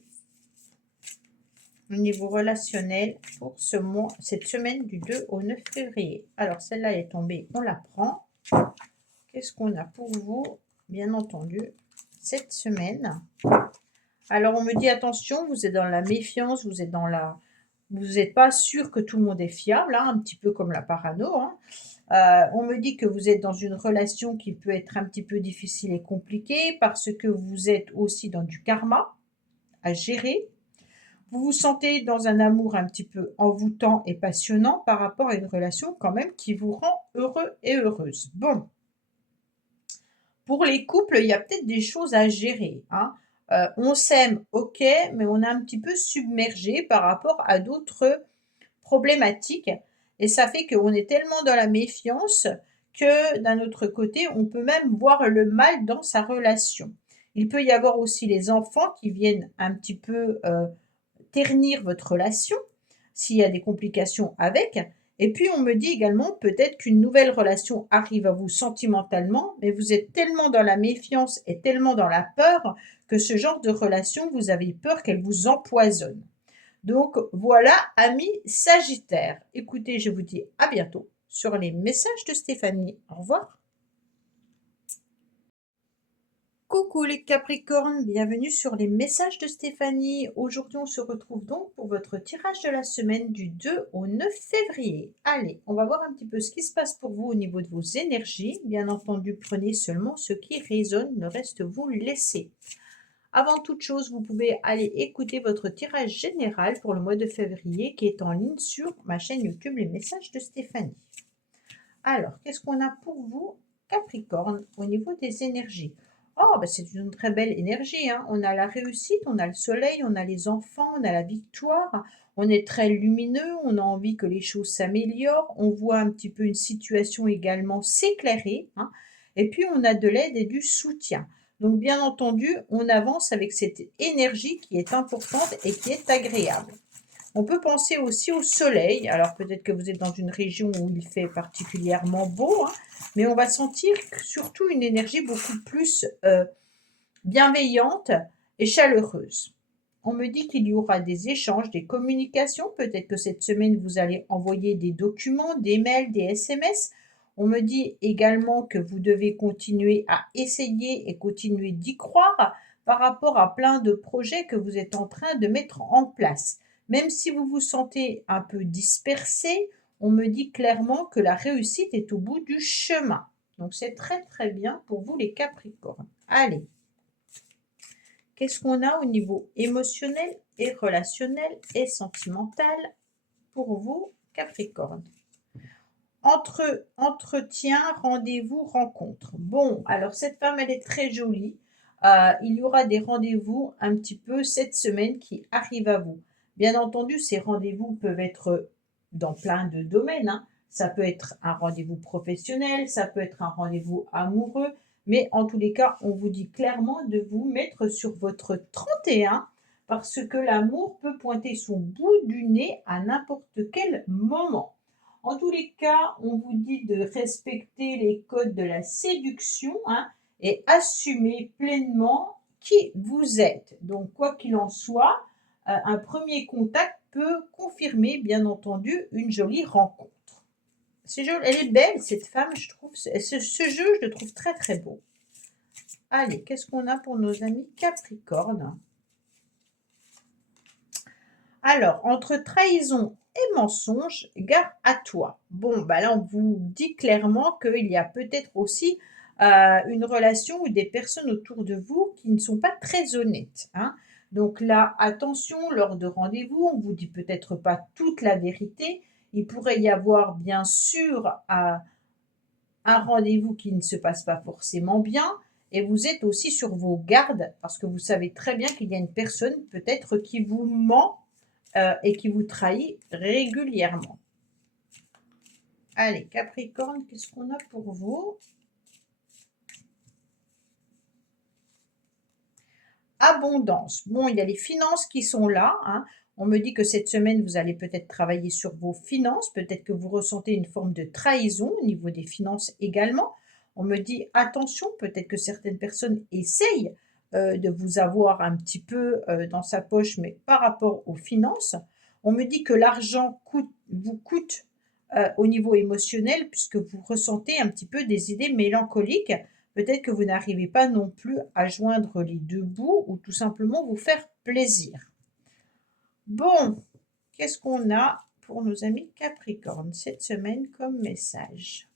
au niveau relationnel pour cette semaine du 2 au 9 février. Alors, celle-là est tombée, on la prend. Qu'est-ce qu'on a pour vous, bien entendu, cette semaine? Alors, on me dit, attention, vous êtes dans la méfiance, vous n'êtes pas sûr que tout le monde est fiable, hein, un petit peu comme la parano, hein. On me dit que vous êtes dans une relation qui peut être un petit peu difficile et compliquée parce que vous êtes aussi dans du karma à gérer. Vous vous sentez dans un amour un petit peu envoûtant et passionnant par rapport à une relation quand même qui vous rend heureux et heureuse. Bon, pour les couples, il y a peut-être des choses à gérer, hein. On s'aime, ok, mais on est un petit peu submergé par rapport à d'autres problématiques. Et ça fait qu'on est tellement dans la méfiance que d'un autre côté, on peut même voir le mal dans sa relation. Il peut y avoir aussi les enfants qui viennent un petit peu ternir votre relation s'il y a des complications avec. Et puis on me dit également peut-être qu'une nouvelle relation arrive à vous sentimentalement, mais vous êtes tellement dans la méfiance et tellement dans la peur que ce genre de relation, vous avez peur qu'elle vous empoisonne. Donc voilà, amis Sagittaire. Écoutez, je vous dis à bientôt sur les messages de Stéphanie. Au revoir. Coucou les Capricornes, bienvenue sur les messages de Stéphanie. Aujourd'hui, on se retrouve donc pour votre tirage de la semaine du 2 au 9 février. Allez, on va voir un petit peu ce qui se passe pour vous au niveau de vos énergies. Bien entendu, prenez seulement ce qui résonne, le reste vous laissez. Avant toute chose, vous pouvez aller écouter votre tirage général pour le mois de février qui est en ligne sur ma chaîne YouTube Les Messages de Stéphanie. Alors, qu'est-ce qu'on a pour vous, Capricorne, au niveau des énergies? Oh, bah c'est une très belle énergie, hein. On a la réussite, on a le soleil, on a les enfants, on a la victoire, on est très lumineux, on a envie que les choses s'améliorent, on voit un petit peu une situation également s'éclairer, hein. Et puis on a de l'aide et du soutien. Donc bien entendu, on avance avec cette énergie qui est importante et qui est agréable. On peut penser aussi au soleil. Alors peut-être que vous êtes dans une région où il fait particulièrement beau, hein, mais on va sentir surtout une énergie beaucoup plus bienveillante et chaleureuse. On me dit qu'il y aura des échanges, des communications. Peut-être que cette semaine, vous allez envoyer des documents, des mails, des SMS. On me dit également que vous devez continuer à essayer et continuer d'y croire par rapport à plein de projets que vous êtes en train de mettre en place. Même si vous vous sentez un peu dispersé, on me dit clairement que la réussite est au bout du chemin. Donc c'est très très bien pour vous les Capricornes. Allez, qu'est-ce qu'on a au niveau émotionnel et relationnel et sentimental pour vous, Capricorne? Entretien, rendez-vous, rencontre. Bon, alors cette femme, elle est très jolie. Il y aura des rendez-vous un petit peu cette semaine qui arrivent à vous. Bien entendu, ces rendez-vous peuvent être dans plein de domaines, hein. Ça peut être un rendez-vous professionnel, ça peut être un rendez-vous amoureux, mais en tous les cas, on vous dit clairement de vous mettre sur votre 31 parce que l'amour peut pointer son bout du nez à n'importe quel moment. En tous les cas, on vous dit de respecter les codes de la séduction, hein, et assumer pleinement qui vous êtes. Donc, quoi qu'il en soit, un premier contact peut confirmer, bien entendu, une jolie rencontre. C'est joli, elle est belle, cette femme, je trouve. Ce jeu, je le trouve très, très beau. Allez, qu'est-ce qu'on a pour nos amis Capricorne? Alors, entre trahison et mensonge, gare à toi. Bon, bah là, on vous dit clairement qu'il y a peut-être aussi une relation ou des personnes autour de vous qui ne sont pas très honnêtes, hein. Donc là, attention, lors de rendez-vous, on vous dit peut-être pas toute la vérité. Il pourrait y avoir bien sûr un rendez-vous qui ne se passe pas forcément bien. Et vous êtes aussi sur vos gardes parce que vous savez très bien qu'il y a une personne peut-être qui vous ment et qui vous trahit régulièrement. Allez, Capricorne, qu'est-ce qu'on a pour vous? Abondance. Bon, il y a les finances qui sont là, hein. On me dit que cette semaine, vous allez peut-être travailler sur vos finances. Peut-être que vous ressentez une forme de trahison au niveau des finances également. On me dit attention, peut-être que certaines personnes essayent de vous avoir un petit peu dans sa poche, mais par rapport aux finances. On me dit que l'argent vous coûte au niveau émotionnel puisque vous ressentez un petit peu des idées mélancoliques. Peut-être que vous n'arrivez pas non plus à joindre les deux bouts ou tout simplement vous faire plaisir. Bon, qu'est-ce qu'on a pour nos amis Capricorne cette semaine comme message?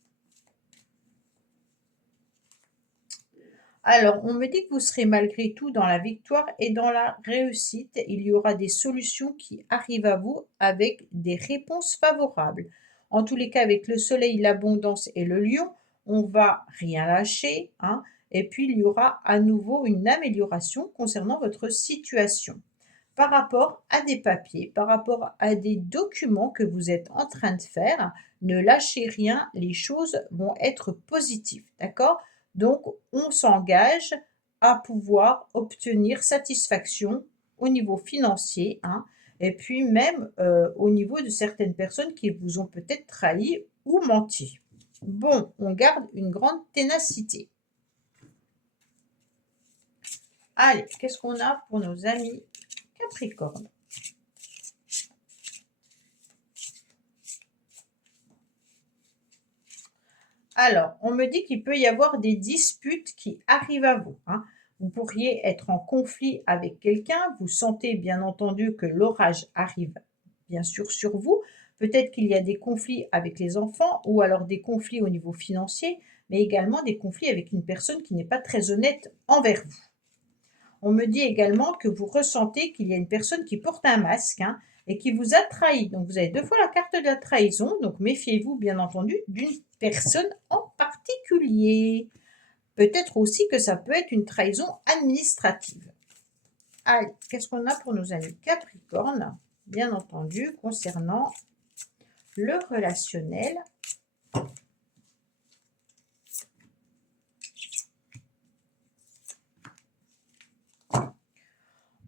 Alors, on me dit que vous serez malgré tout dans la victoire et dans la réussite. Il y aura des solutions qui arrivent à vous avec des réponses favorables. En tous les cas, avec le soleil, l'abondance et le lion, on va rien lâcher, hein. et puis il y aura à nouveau une amélioration concernant votre situation. Par rapport à des papiers, par rapport à des documents que vous êtes en train de faire, ne lâchez rien, les choses vont être positives, d'accord? Donc, on s'engage à pouvoir obtenir satisfaction au niveau financier, hein, et puis même au niveau de certaines personnes qui vous ont peut-être trahi ou menti. Bon, on garde une grande ténacité. Allez, qu'est-ce qu'on a pour nos amis Capricorne? Alors, on me dit qu'il peut y avoir des disputes qui arrivent à vous, hein. Vous pourriez être en conflit avec quelqu'un, vous sentez bien entendu que l'orage arrive bien sûr sur vous. Peut-être qu'il y a des conflits avec les enfants ou alors des conflits au niveau financier, mais également des conflits avec une personne qui n'est pas très honnête envers vous. On me dit également que vous ressentez qu'il y a une personne qui porte un masque, hein, et qui vous a trahi. Donc vous avez 2 fois la carte de la trahison, donc méfiez-vous bien entendu d'une personne en particulier. Peut-être aussi que ça peut être une trahison administrative. Allez, qu'est-ce qu'on a pour nos amis Capricorne? Bien entendu, concernant le relationnel.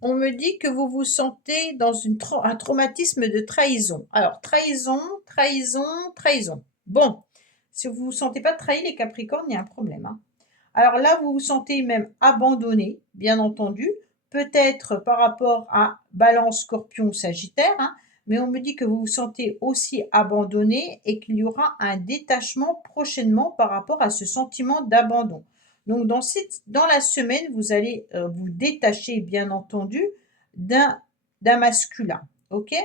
On me dit que vous vous sentez dans un traumatisme de trahison. Alors, trahison, trahison, trahison. Bon, si vous ne vous sentez pas trahi, les Capricornes, il y a un problème, hein. Alors là, vous vous sentez même abandonné, bien entendu, peut-être par rapport à Balance, Scorpion, Sagittaire, hein, mais on me dit que vous vous sentez aussi abandonné et qu'il y aura un détachement prochainement par rapport à ce sentiment d'abandon. Donc dans la semaine, vous allez vous détacher, bien entendu, d'un masculin. Ok.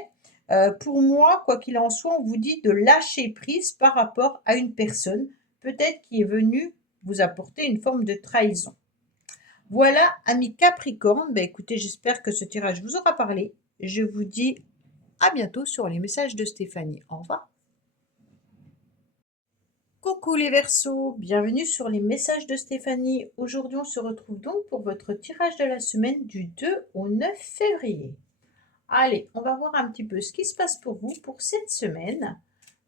Pour moi, quoi qu'il en soit, on vous dit de lâcher prise par rapport à une personne, peut-être qui est venue vous apporter une forme de trahison. Voilà, amis Capricorne, ben écoutez, j'espère que ce tirage vous aura parlé. Je vous dis à bientôt sur les messages de Stéphanie. Au revoir. Coucou les Verseaux, bienvenue sur les messages de Stéphanie. Aujourd'hui, on se retrouve donc pour votre tirage de la semaine du 2 au 9 février. Allez, on va voir un petit peu ce qui se passe pour vous pour cette semaine.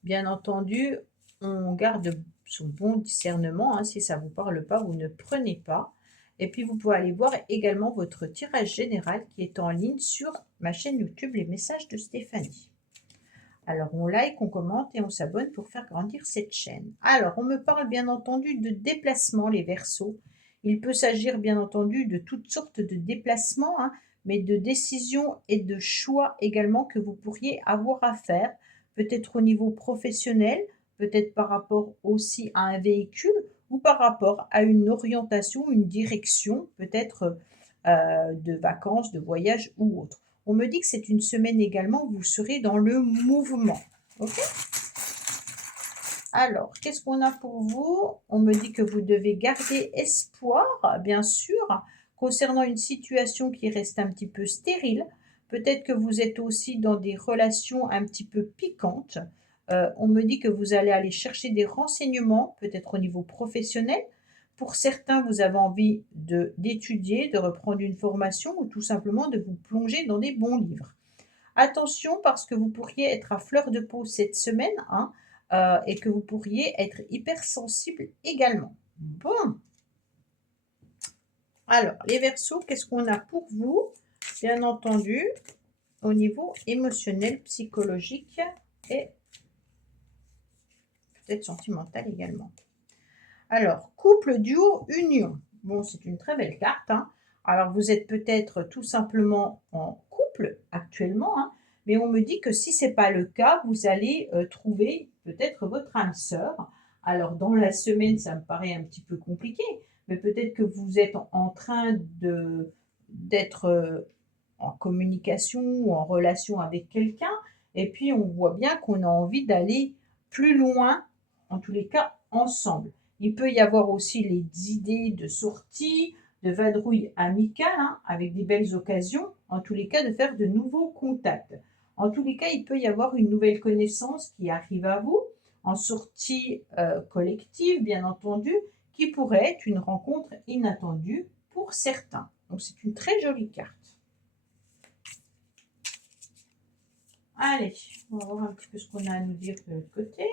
Bien entendu, on garde son bon discernement, hein. Si ça ne vous parle pas, vous ne prenez pas. Et puis, vous pouvez aller voir également votre tirage général qui est en ligne sur ma chaîne YouTube Les Messages de Stéphanie. Alors, on like, on commente et on s'abonne pour faire grandir cette chaîne. Alors, on me parle bien entendu de déplacement, les Verseaux. Il peut s'agir bien entendu de toutes sortes de déplacements, hein, mais de décisions et de choix également que vous pourriez avoir à faire, peut-être au niveau professionnel, peut-être par rapport aussi à un véhicule ou par rapport à une orientation, une direction, peut-être de vacances, de voyage ou autre. On me dit que c'est une semaine également où vous serez dans le mouvement. Ok. Alors, qu'est-ce qu'on a pour vous? On me dit que vous devez garder espoir, bien sûr, concernant une situation qui reste un petit peu stérile. Peut-être que vous êtes aussi dans des relations un petit peu piquantes. On me dit que vous allez aller chercher des renseignements, peut-être au niveau professionnel. Pour certains, vous avez envie d'étudier, de reprendre une formation ou tout simplement de vous plonger dans des bons livres. Attention parce que vous pourriez être à fleur de peau cette semaine, hein, et que vous pourriez être hypersensible également. Bon. Alors, les Verseaux, qu'est-ce qu'on a pour vous? Bien entendu, au niveau émotionnel, psychologique et peut-être sentimental également. Alors, couple, duo, union. Bon, c'est une très belle carte, hein. Alors, vous êtes peut-être tout simplement en couple actuellement, hein, mais on me dit que si ce n'est pas le cas, vous allez trouver peut-être votre âme sœur. Alors, dans la semaine, ça me paraît un petit peu compliqué, mais peut-être que vous êtes en train d'être en communication ou en relation avec quelqu'un, et puis on voit bien qu'on a envie d'aller plus loin, en tous les cas, ensemble. Il peut y avoir aussi les idées de sortie, de vadrouille amicale, hein, avec des belles occasions, en tous les cas de faire de nouveaux contacts. En tous les cas, il peut y avoir une nouvelle connaissance qui arrive à vous, en sortie collective, bien entendu, qui pourrait être une rencontre inattendue pour certains. Donc c'est une très jolie carte. Allez, on va voir un petit peu ce qu'on a à nous dire de l'autre côté.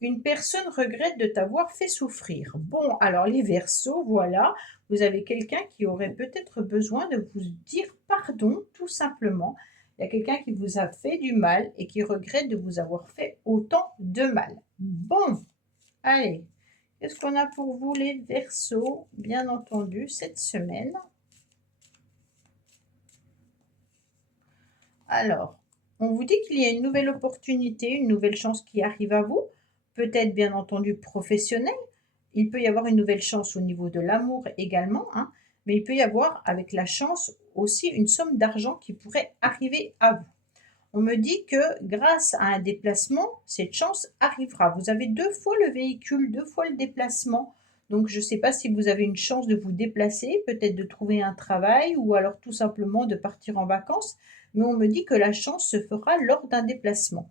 Une personne regrette de t'avoir fait souffrir. Bon, alors les Verseaux, voilà, vous avez quelqu'un qui aurait peut-être besoin de vous dire pardon, tout simplement. Il y a quelqu'un qui vous a fait du mal et qui regrette de vous avoir fait autant de mal. Bon, allez, qu'est-ce qu'on a pour vous les Verseaux, bien entendu, cette semaine? Alors, on vous dit qu'il y a une nouvelle opportunité, une nouvelle chance qui arrive à vous, peut-être bien entendu professionnelle. Il peut y avoir une nouvelle chance au niveau de l'amour également, hein, mais il peut y avoir avec la chance aussi une somme d'argent qui pourrait arriver à vous. On me dit que grâce à un déplacement, cette chance arrivera. Vous avez 2 fois le véhicule, 2 fois le déplacement. Donc je ne sais pas si vous avez une chance de vous déplacer, peut-être de trouver un travail ou alors tout simplement de partir en vacances, mais on me dit que la chance se fera lors d'un déplacement.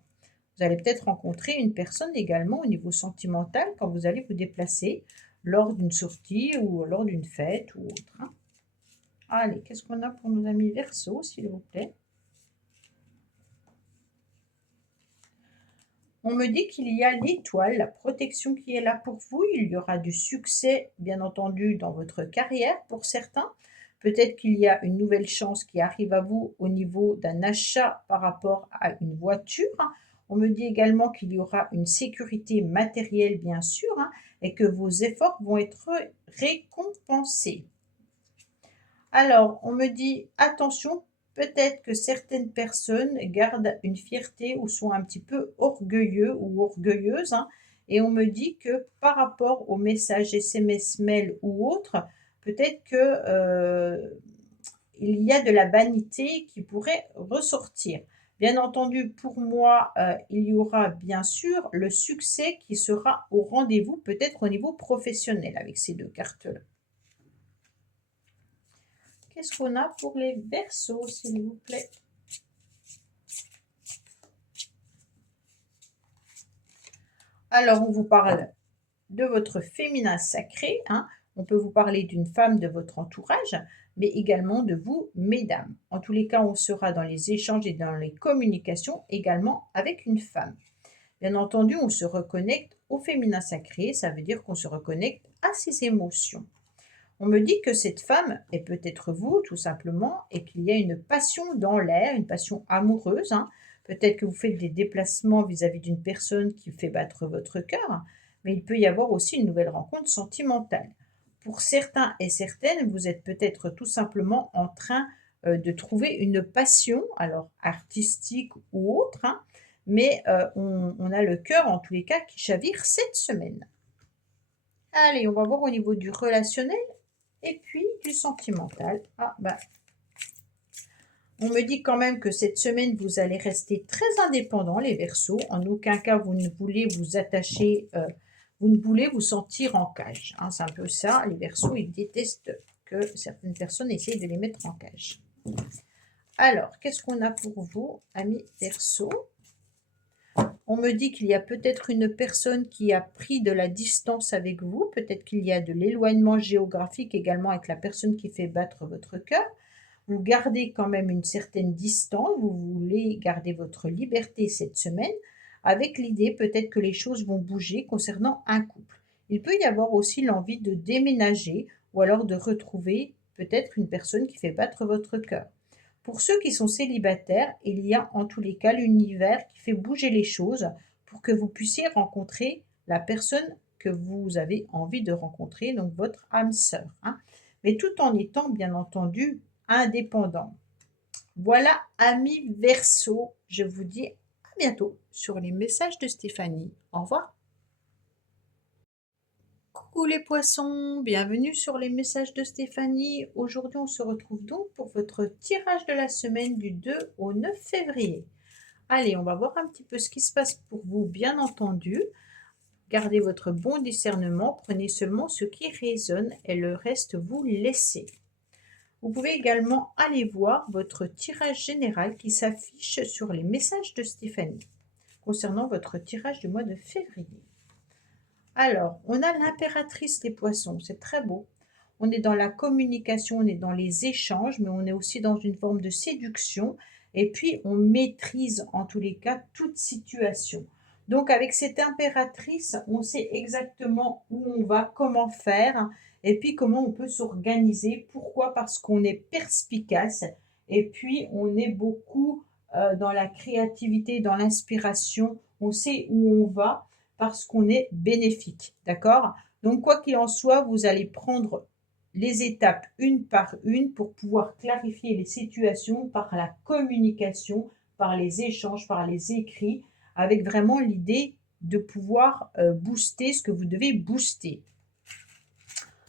Vous allez peut-être rencontrer une personne également au niveau sentimental quand vous allez vous déplacer lors d'une sortie ou lors d'une fête ou autre, hein. Allez, qu'est-ce qu'on a pour nos amis Verseaux, s'il vous plaît? On me dit qu'il y a l'étoile, la protection qui est là pour vous. Il y aura du succès, bien entendu, dans votre carrière pour certains. Peut-être qu'il y a une nouvelle chance qui arrive à vous au niveau d'un achat par rapport à une voiture. On me dit également qu'il y aura une sécurité matérielle, bien sûr, hein, et que vos efforts vont être récompensés. Alors, on me dit attention, peut-être que certaines personnes gardent une fierté ou sont un petit peu orgueilleux ou orgueilleuses, hein, et on me dit que par rapport aux messages SMS, mail ou autres, peut-être que il y a de la vanité qui pourrait ressortir. Bien entendu, pour moi, il y aura bien sûr le succès qui sera au rendez-vous, peut-être au niveau professionnel avec ces 2 cartes-là. Qu'est-ce qu'on a pour les Verseaux, s'il vous plaît? Alors, on vous parle de votre féminin sacré, hein. On peut vous parler d'une femme de votre entourage, mais également de vous, mesdames. En tous les cas, on sera dans les échanges et dans les communications également avec une femme. Bien entendu, on se reconnecte au féminin sacré, ça veut dire qu'on se reconnecte à ses émotions. On me dit que cette femme est peut-être vous, tout simplement, et qu'il y a une passion dans l'air, une passion amoureuse, hein. Peut-être que vous faites des déplacements vis-à-vis d'une personne qui fait battre votre cœur, mais il peut y avoir aussi une nouvelle rencontre sentimentale. Pour certains et certaines, vous êtes peut-être tout simplement en train de trouver une passion, alors artistique ou autre, hein, mais on a le cœur en tous les cas qui chavire cette semaine. Allez, on va voir au niveau du relationnel et puis du sentimental. Ah bah, on me dit quand même que cette semaine, vous allez rester très indépendant, les Verseaux. En aucun cas, vous ne voulez vous attacher, vous ne voulez vous sentir en cage, hein. C'est un peu ça, les Verseaux, ils détestent que certaines personnes essayent de les mettre en cage. Alors, qu'est-ce qu'on a pour vous, amis Verseaux? On me dit qu'il y a peut-être une personne qui a pris de la distance avec vous, peut-être qu'il y a de l'éloignement géographique également avec la personne qui fait battre votre cœur. Vous gardez quand même une certaine distance, vous voulez garder votre liberté cette semaine, avec l'idée peut-être que les choses vont bouger concernant un couple. Il peut y avoir aussi l'envie de déménager ou alors de retrouver peut-être une personne qui fait battre votre cœur. Pour ceux qui sont célibataires, il y a en tous les cas l'univers qui fait bouger les choses pour que vous puissiez rencontrer la personne que vous avez envie de rencontrer, donc votre âme sœur, hein, mais tout en étant bien entendu indépendant. Voilà, amis Verseaux, je vous dis à bientôt sur les messages de Stéphanie. Au revoir. Coucou les poissons, bienvenue sur les messages de Stéphanie. Aujourd'hui, on se retrouve donc pour votre tirage de la semaine du 2 au 9 février. Allez, on va voir un petit peu ce qui se passe pour vous, bien entendu. Gardez votre bon discernement, prenez seulement ce qui résonne et le reste vous laissez. Vous pouvez également aller voir votre tirage général qui s'affiche sur les messages de Stéphanie concernant votre tirage du mois de février. Alors, on a l'impératrice les poissons, c'est très beau. On est dans la communication, on est dans les échanges, mais on est aussi dans une forme de séduction. Et puis, on maîtrise en tous les cas toute situation. Donc, avec cette impératrice, on sait exactement où on va, comment faire, et puis comment on peut s'organiser. Pourquoi? Parce qu'on est perspicace, et puis on est beaucoup dans la créativité, dans l'inspiration. On sait où on va parce qu'on est bénéfique, d'accord? Donc, quoi qu'il en soit, vous allez prendre les étapes une par une pour pouvoir clarifier les situations par la communication, par les échanges, par les écrits, avec vraiment l'idée de pouvoir booster ce que vous devez booster.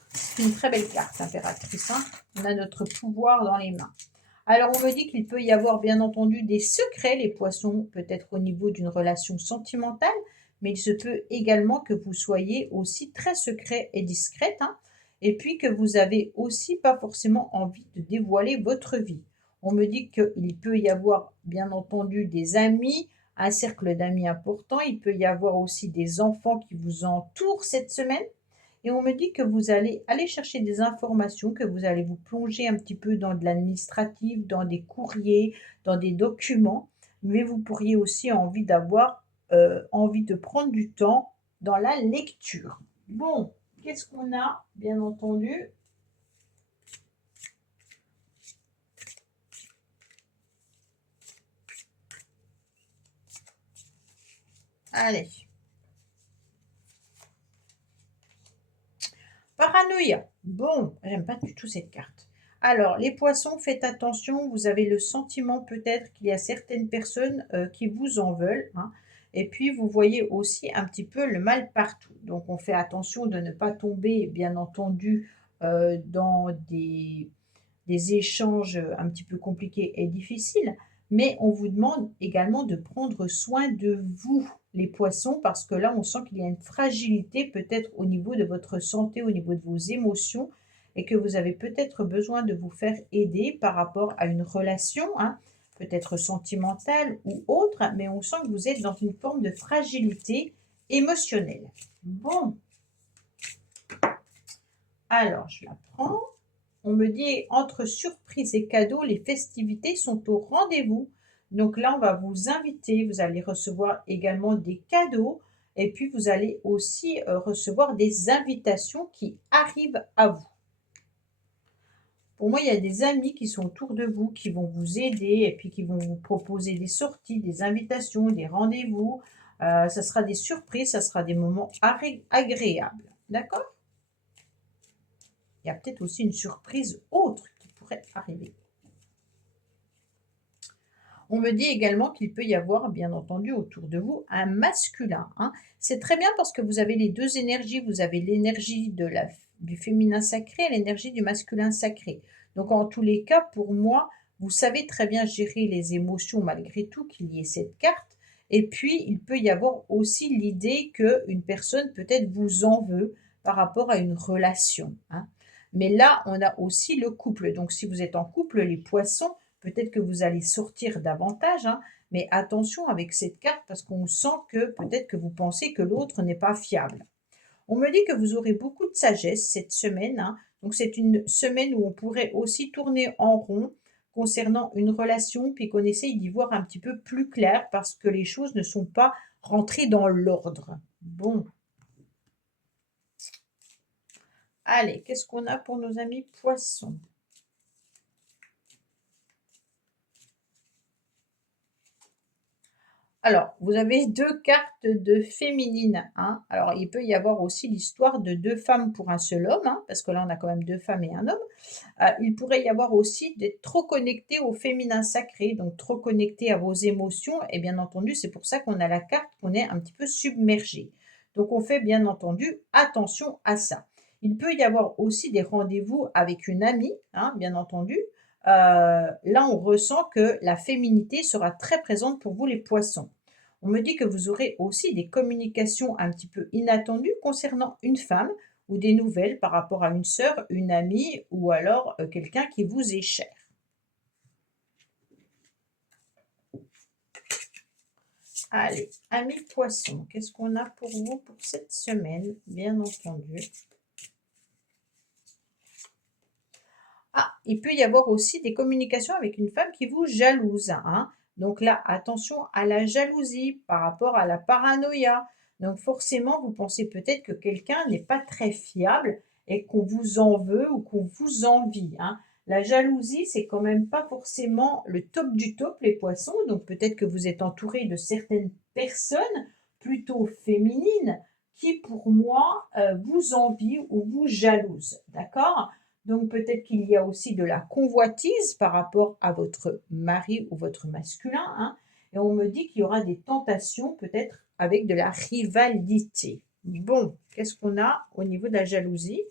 C'est une très belle carte, l'impératrice, hein. On a notre pouvoir dans les mains. Alors, on me dit qu'il peut y avoir bien entendu des secrets, les poissons, peut-être au niveau d'une relation sentimentale, mais il se peut également que vous soyez aussi très secret et discrète, hein, et puis que vous avez aussi pas forcément envie de dévoiler votre vie. On me dit qu'il peut y avoir bien entendu des amis, un cercle d'amis important, il peut y avoir aussi des enfants qui vous entourent cette semaine, et on me dit que vous allez aller chercher des informations, que vous allez vous plonger un petit peu dans de l'administratif, dans des courriers, dans des documents, mais vous pourriez aussi envie de prendre du temps dans la lecture. Bon, qu'est-ce qu'on a, bien entendu? Allez, paranoïa. Bon, j'aime pas du tout cette carte. Alors, les poissons, faites attention, vous avez le sentiment peut-être qu'il y a certaines personnes qui vous en veulent, hein. Et puis, vous voyez aussi un petit peu le mal partout. Donc, on fait attention de ne pas tomber, bien entendu, dans des échanges un petit peu compliqués et difficiles, mais on vous demande également de prendre soin de vous, les poissons, parce que là, on sent qu'il y a une fragilité peut-être au niveau de votre santé, au niveau de vos émotions, et que vous avez peut-être besoin de vous faire aider par rapport à une relation, hein, peut-être sentimentale ou autre, mais on sent que vous êtes dans une forme de fragilité émotionnelle. Bon, alors je la prends. On me dit entre surprise et cadeaux, les festivités sont au rendez-vous. Donc là, on va vous inviter. Vous allez recevoir également des cadeaux. Et puis, vous allez aussi recevoir des invitations qui arrivent à vous. Pour moi, il y a des amis qui sont autour de vous, qui vont vous aider et puis qui vont vous proposer des sorties, des invitations, des rendez-vous. Ça sera des surprises, ça sera des moments agréables. D'accord? Il y a peut-être aussi une surprise autre qui pourrait arriver. On me dit également qu'il peut y avoir, bien entendu, autour de vous, un masculin, hein. C'est très bien parce que vous avez les deux énergies. Vous avez l'énergie du féminin sacré et l'énergie du masculin sacré. Donc, en tous les cas, pour moi, vous savez très bien gérer les émotions malgré tout qu'il y ait cette carte. Et puis, il peut y avoir aussi l'idée qu'une personne peut-être vous en veut par rapport à une relation, hein. Mais là, on a aussi le couple. Donc, si vous êtes en couple, les poissons, peut-être que vous allez sortir davantage, hein, mais attention avec cette carte parce qu'on sent que peut-être que vous pensez que l'autre n'est pas fiable. On me dit que vous aurez beaucoup de sagesse cette semaine, hein. Donc c'est une semaine où on pourrait aussi tourner en rond concernant une relation, puis qu'on essaye d'y voir un petit peu plus clair parce que les choses ne sont pas rentrées dans l'ordre. Bon, allez, qu'est-ce qu'on a pour nos amis poissons? Alors, vous avez 2 cartes de féminine, hein. Alors, il peut y avoir aussi l'histoire de 2 femmes pour un seul homme, hein, parce que là, on a quand même 2 femmes et un homme. Il pourrait y avoir aussi d'être trop connecté au féminin sacré, donc trop connecté à vos émotions et bien entendu, c'est pour ça qu'on a la carte qu'on est un petit peu submergé. Donc on fait bien entendu attention à ça. Il peut y avoir aussi des rendez-vous avec une amie, hein, bien entendu. Là, on ressent que la féminité sera très présente pour vous les poissons. On me dit que vous aurez aussi des communications un petit peu inattendues concernant une femme ou des nouvelles par rapport à une sœur, une amie ou alors quelqu'un qui vous est cher. Allez, amis poissons, qu'est-ce qu'on a pour vous pour cette semaine, bien entendu? Ah, il peut y avoir aussi des communications avec une femme qui vous jalouse, hein. Donc là, attention à la jalousie par rapport à la paranoïa. Donc forcément, vous pensez peut-être que quelqu'un n'est pas très fiable et qu'on vous en veut ou qu'on vous envie, hein. La jalousie, c'est quand même pas forcément le top du top, les poissons. Donc peut-être que vous êtes entouré de certaines personnes plutôt féminines qui, pour moi, vous envient ou vous jalousent. D'accord? Donc peut-être qu'il y a aussi de la convoitise par rapport à votre mari ou votre masculin, hein. Et on me dit qu'il y aura des tentations peut-être avec de la rivalité. Bon, qu'est-ce qu'on a au niveau de la jalousie?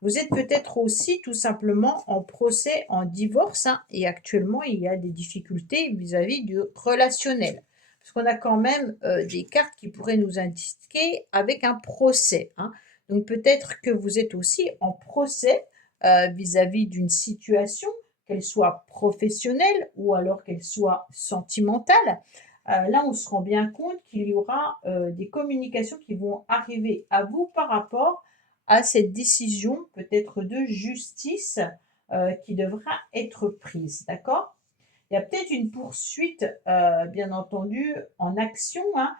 Vous êtes peut-être aussi tout simplement en procès, en divorce, hein, et actuellement il y a des difficultés vis-à-vis du relationnel. Parce qu'on a quand même des cartes qui pourraient nous indiquer avec un procès, hein. Donc peut-être que vous êtes aussi en procès vis-à-vis d'une situation, qu'elle soit professionnelle ou alors qu'elle soit sentimentale. Là, on se rend bien compte qu'il y aura des communications qui vont arriver à vous par rapport à cette décision peut-être de justice qui devra être prise, d'accord? Il y a peut-être une poursuite, bien entendu, en action, hein,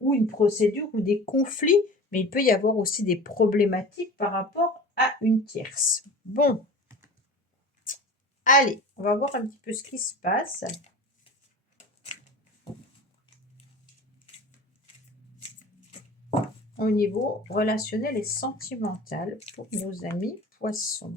ou une procédure ou des conflits, mais il peut y avoir aussi des problématiques par rapport à une tierce. Bon, allez, on va voir un petit peu ce qui se passe. Au niveau relationnel et sentimental pour nos amis poissons.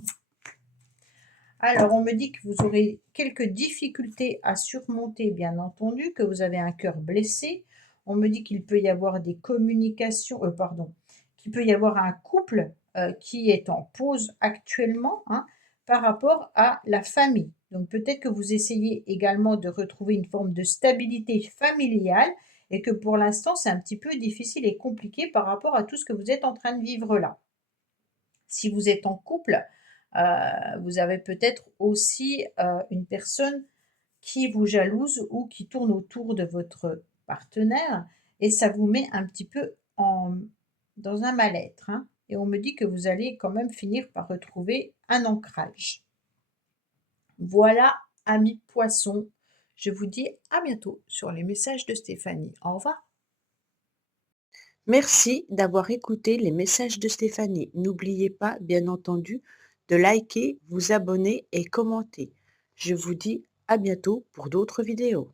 Alors, on me dit que vous aurez quelques difficultés à surmonter, bien entendu, que vous avez un cœur blessé. On me dit qu'il peut y avoir des communications, pardon, qu'il peut y avoir un couple qui est en pause actuellement, hein, par rapport à la famille. Donc, peut-être que vous essayez également de retrouver une forme de stabilité familiale et que pour l'instant, c'est un petit peu difficile et compliqué par rapport à tout ce que vous êtes en train de vivre là. Si vous êtes en couple, vous avez peut-être aussi une personne qui vous jalouse ou qui tourne autour de votre partenaire et ça vous met un petit peu dans un mal-être, hein. Et on me dit que vous allez quand même finir par retrouver un ancrage. Voilà, amis poissons, je vous dis à bientôt sur les messages de Stéphanie. Au revoir. Merci d'avoir écouté les messages de Stéphanie. N'oubliez pas, bien entendu, de liker, vous abonner et commenter. Je vous dis à bientôt pour d'autres vidéos.